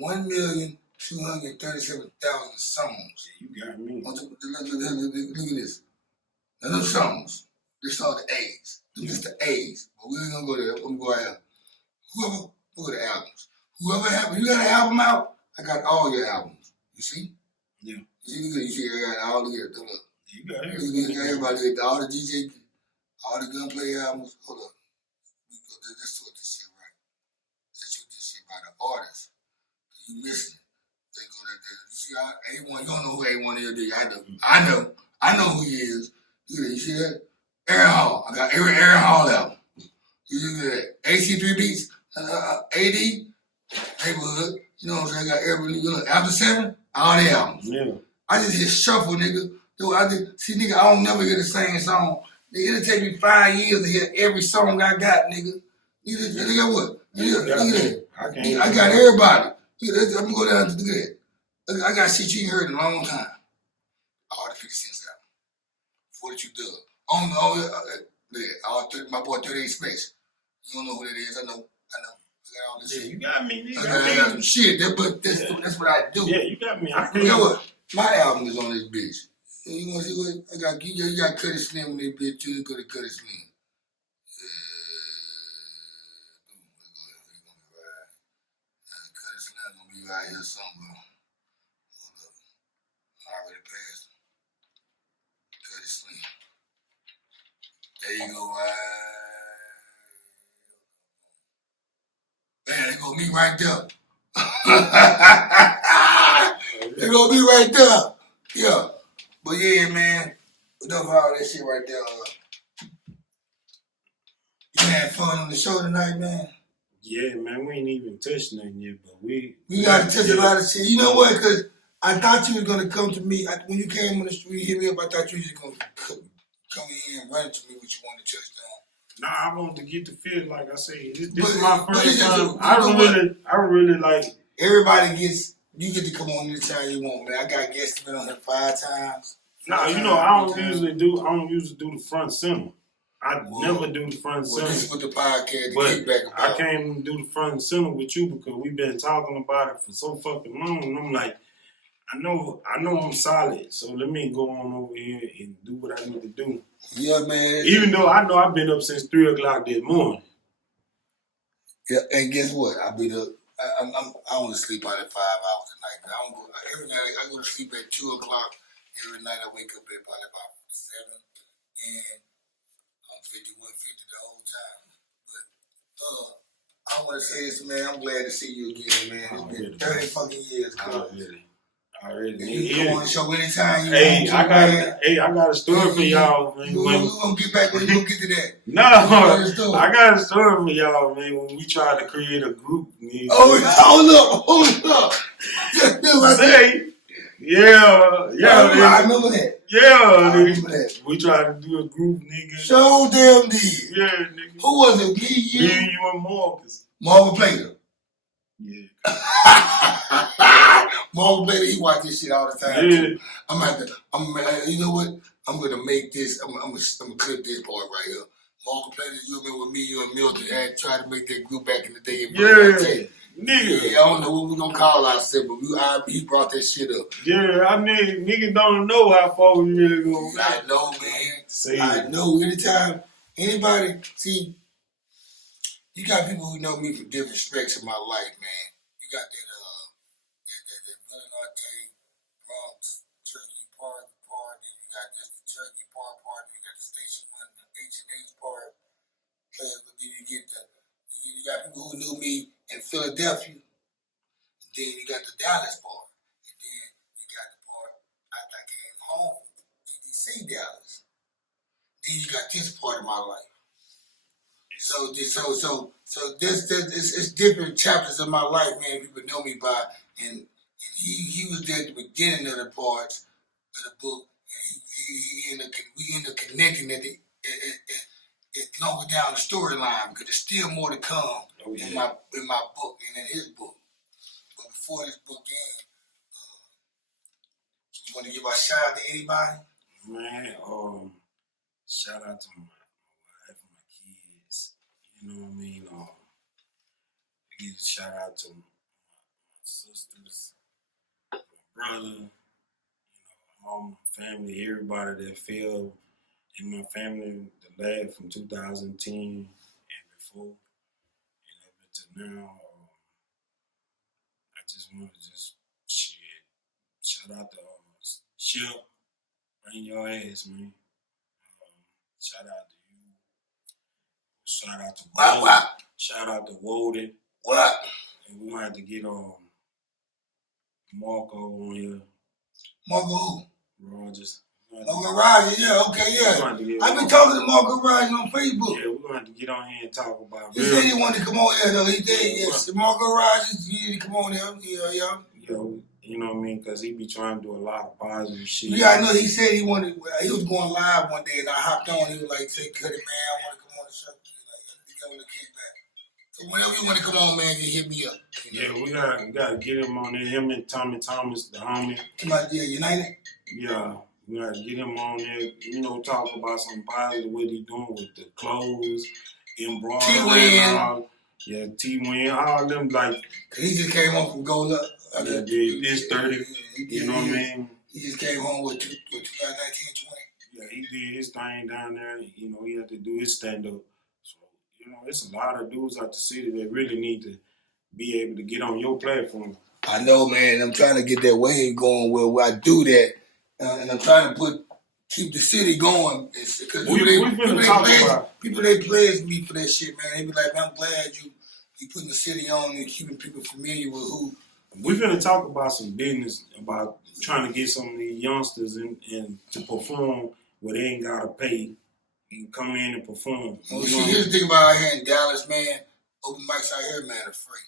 1,237,000 songs. You got me. Look at this. Now those songs. This all the A's. This the A's. But we ain't gonna go there. I'm gonna go out here. Look at the albums. Whoever you got an album out, I got all your albums. You see? Yeah. You see, I got all the look. You got it. Everybody, all the DJ, all the gunplay albums. Hold up. Let's sort this shit right. Let's sort this shit by the artist. You missing it. They go there. You see, A1, you don't know who A1 is, do you? I know who he is. You see that? Aaron Hall. I got every Aaron Hall album. You look at that. AC3 Beats. AD, Neighborhood, you know what I'm saying? I got every, after 7, all the albums. Yeah. I just hit shuffle, nigga. Dude, nigga, I don't never hear the same song. Nigga, it'll take me 5 years to hear every song I got, nigga. Nigga, what? Nigga, I got everybody. Nigga, I'm gonna go down to look at that. I got shit you ain't heard in a long time. All the 50 Cent album. 42 Dub. My boy 38 Space. You don't know who that is. I know. I got all this shit. You got me, nigga. I got some shit. That's what I do. Yeah, you got me. You know what? My album is on this bitch. You want to see what I got? You got Cuddy Slim on this bitch too. Go to Cuddy Slim. Cuddy Slim gonna be right here somewhere. Hold up. I already passed him. Cuddy Slim. There you go. Man, they go me right there. They gonna be right there. Yeah. But yeah, man. Enough of all that shit right there. You had fun on the show tonight, man? Yeah, man. We ain't even touched nothing yet, but we gotta touch a lot of shit. You know what? Because I thought you were gonna come to me. When you came on the street, hit me up, I thought you were just gonna come in and run to me what you wanted to touch down. Nah, I wanted to get the feel, like I said. This is my first time. I really like. Everybody you get to come on anytime you want, man. I got guests been on here 5 times. Nah, I don't usually do the front center. I never do the front center. This is what the podcast but back about. I came to do the front center with you because we've been talking about it for so fucking long, and I'm like, I know I'm solid, so let me go on over here and do what I need to do. Yeah, man. Even though I know I've been up since 3 o'clock this morning. Yeah, and guess what? I only sleep out at 5 hours a night. Every night I go to sleep at 2 o'clock. Every night I wake up at probably about 7, and I'm 5150 the whole time. But I want to say this, man. I'm glad to see you again, man. It's been 30 fucking years, Already. You come on the show anytime you want to. I got a story for y'all, man. We're gonna get back when you gonna get to that. No, I got a story for y'all, man. When we tried to create a group, man. Hold up. I remember that. Yeah, I remember that. We tried to do a group, nigga. So damn did. Yeah, nigga. Who was it? Me, you, and Marcus. Marvin Plater. Yeah. Marvin Plater, he watch this shit all the time. Yeah. Too. You know what? I'm gonna make this. I'm gonna clip this part right here. Marvin Plater, you remember me, you and Milton had tried to make that group back in the day. Nigga. Yeah, I don't know what we're gonna call ourselves, but he brought that shit up. Yeah, I mean, niggas don't know how far we really go. I know, man. I know. Anytime, anybody, see, you got people who know me from different specs of my life, man. You got that Villanarte, Bronx, Turkey Park, then you got just the Turkey Park part, then you got the Station 1, the H&H part. But then you got people who knew me in Philadelphia. And then you got the Dallas part. And then you got the part after I came home from TDC Dallas. Then you got this part of my life. So it's different chapters of my life, man. People know me by, and he was there at the beginning of the parts of the book, and we ended up connecting at the longer down the storyline because there's still more to come Oh, in yeah. my book and in his book. But before this book ends, you want to give a shout out to anybody? Man, shout out to my wife and my kids. You know what I mean? Give a shout out to my sisters, my brother, all my family, everybody that fell in my family, the lad from 2010 and before, and up until now. I just want to shout out to Chip, bring your ass, man. Shout out to you. Shout out to Woden. Shout out to Woden. What? And we might have to get Marco on here. Marco who? Rogers. Marco Rogers, yeah, okay, yeah. I've been talking to Marco Rogers on Facebook. Yeah, we're going to have to get on here and talk about He said he wanted to come on here, though. He did, yes. Marco Rogers, you need to come on here. Yeah. You know what I mean? Because he be trying to do a lot of positive shit. Yeah, I know. He said he was going live one day, and I hopped on. He was like, "Say, Cuddy, man, I want to come on the show." He was like, "I need to go on the kickback." So whenever you want to come on, man, just hit me up. Yeah, we gotta get him on there. Him and Tommy Thomas, the homie. Yeah, United. Yeah, we gotta get him on there. Talk about some positive what he doing with the clothes, embroidery, and all. Yeah, T-Win, all them like. He just came home from Gold Up. Yeah, this 30. You know what I mean? He just came home with 2019, 20. Yeah, he did his thing down there. He had to do his stand-up. So, it's a lot of dudes out the city that really need to be able to get on your platform. I know, man. I'm trying to get that wave going where I do that. And I'm trying to keep the city going. Because people, they pledge me for that shit, man. They be like, man, I'm glad you putting the city on and keeping people familiar with who. We're going to talk about some business, about trying to get some of these youngsters in to perform where they ain't got to pay and come in and perform. Well, here's the thing about out here in Dallas, man. Open mics out here, man, are free.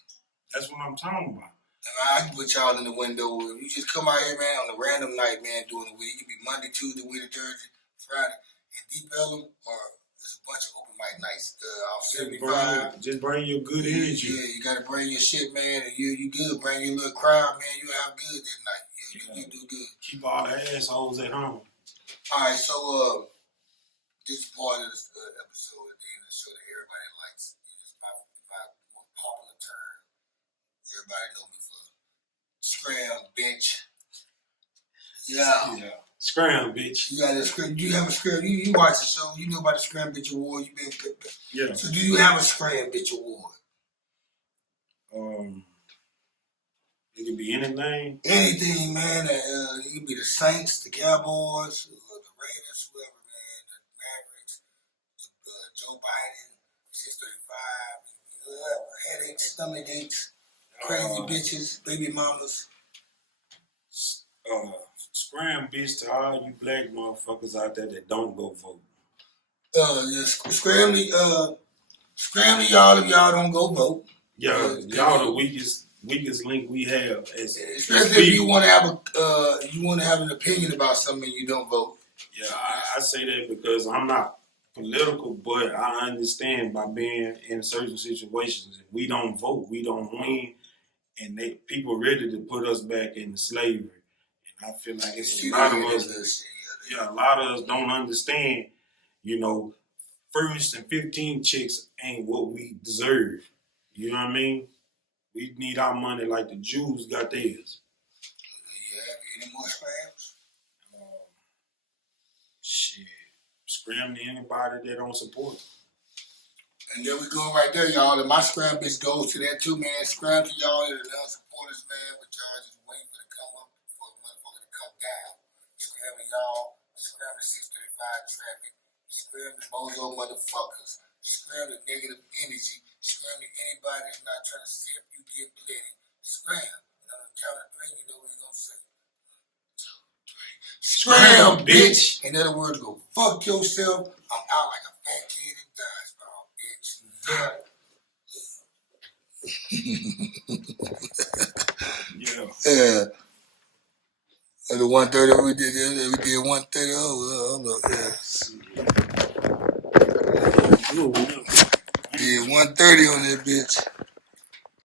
That's what I'm talking about. And I can put y'all in the window. You just come out here, man, on a random night, man, during the week. It could be Monday, Tuesday, Wednesday, Thursday, Friday. In Deep Ellum, or there's a bunch of open mic nights. Off 75. Just bring your good energy. Yeah, you got to bring your shit, man. And you good. Bring your little crowd, man. You have good that night. You do good. Keep all the assholes at home. All right, so this is part of this episode at the end of the show that everybody likes. It's my most popular term. Everybody know me for scram, bitch. Yeah. Scram, bitch. You got a scram. You have a scram. You watch the show. You know about the Scram Bitch Award. You been. Yeah. So do you have a Scram Bitch Award? It could be anything. Anything, man. It could be the Saints, the Cowboys, the Raiders, whoever, man. The Mavericks, Joe Biden, 635, whoever. Headaches, stomach aches, crazy bitches, baby mamas. Scram bitch to all you black motherfuckers out there that don't go vote. Scramly y'all if y'all don't go vote. Yeah, y'all the weakest link we have. Especially if you want to have an opinion about something and you don't vote. Yeah, I say that because I'm not political, but I understand by being in certain situations, if we don't vote, we don't win, and people ready to put us back into slavery. And I feel like it's a lot of us. Yeah, a lot of us don't understand. First and 15 chicks ain't what we deserve. You know what I mean? We need our money like the Jews got theirs. Yeah, any more scrams? Shit. Scram to anybody that don't support. And there we go right there, y'all. And my scram bitch goes to that too, man. Scram to y'all that don't support us, man. But y'all just waiting for it to come up for a motherfucker to come down. Scram to y'all. Scram to 635 traffic. Scram to bozo motherfuckers. Scram to negative energy. Scram to anybody that's not trying to see if you get plenty. Scram. And on the count of three, you know what we're going to say. 1, 2, 3. Scram, bitch. In other words, go fuck yourself. I'm out like a fat kid in dodgeball, bitch. Yeah. The 130 we did 130. Hold up, yeah. You over there. Yeah, 130 on that bitch.